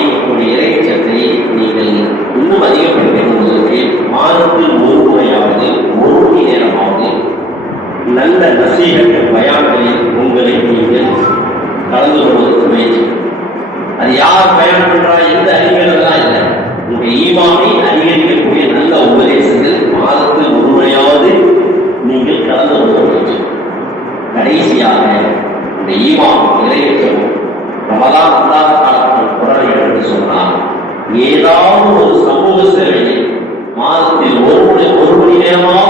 யார் பயணம் பண்றா, எந்த அறிஞர்கள்லாம் இல்லை. உங்களுடைய ஈமானை அதிகரிக்கக்கூடிய நல்ல உபதேசங்கள் மாதத்தில் ஒரு முறையாவது நீங்கள் கலந்து கொள்ள வேண்டும். கடைசியாக இந்த ஈமான் நிறைவேற்றவும் ரமலான் அல்லாத காலத்தில் குரலை என்று சொன்னால், ஏதாவது ஒரு சமூக சேவையை மாதத்தில் ஒரு மணி நேரமாக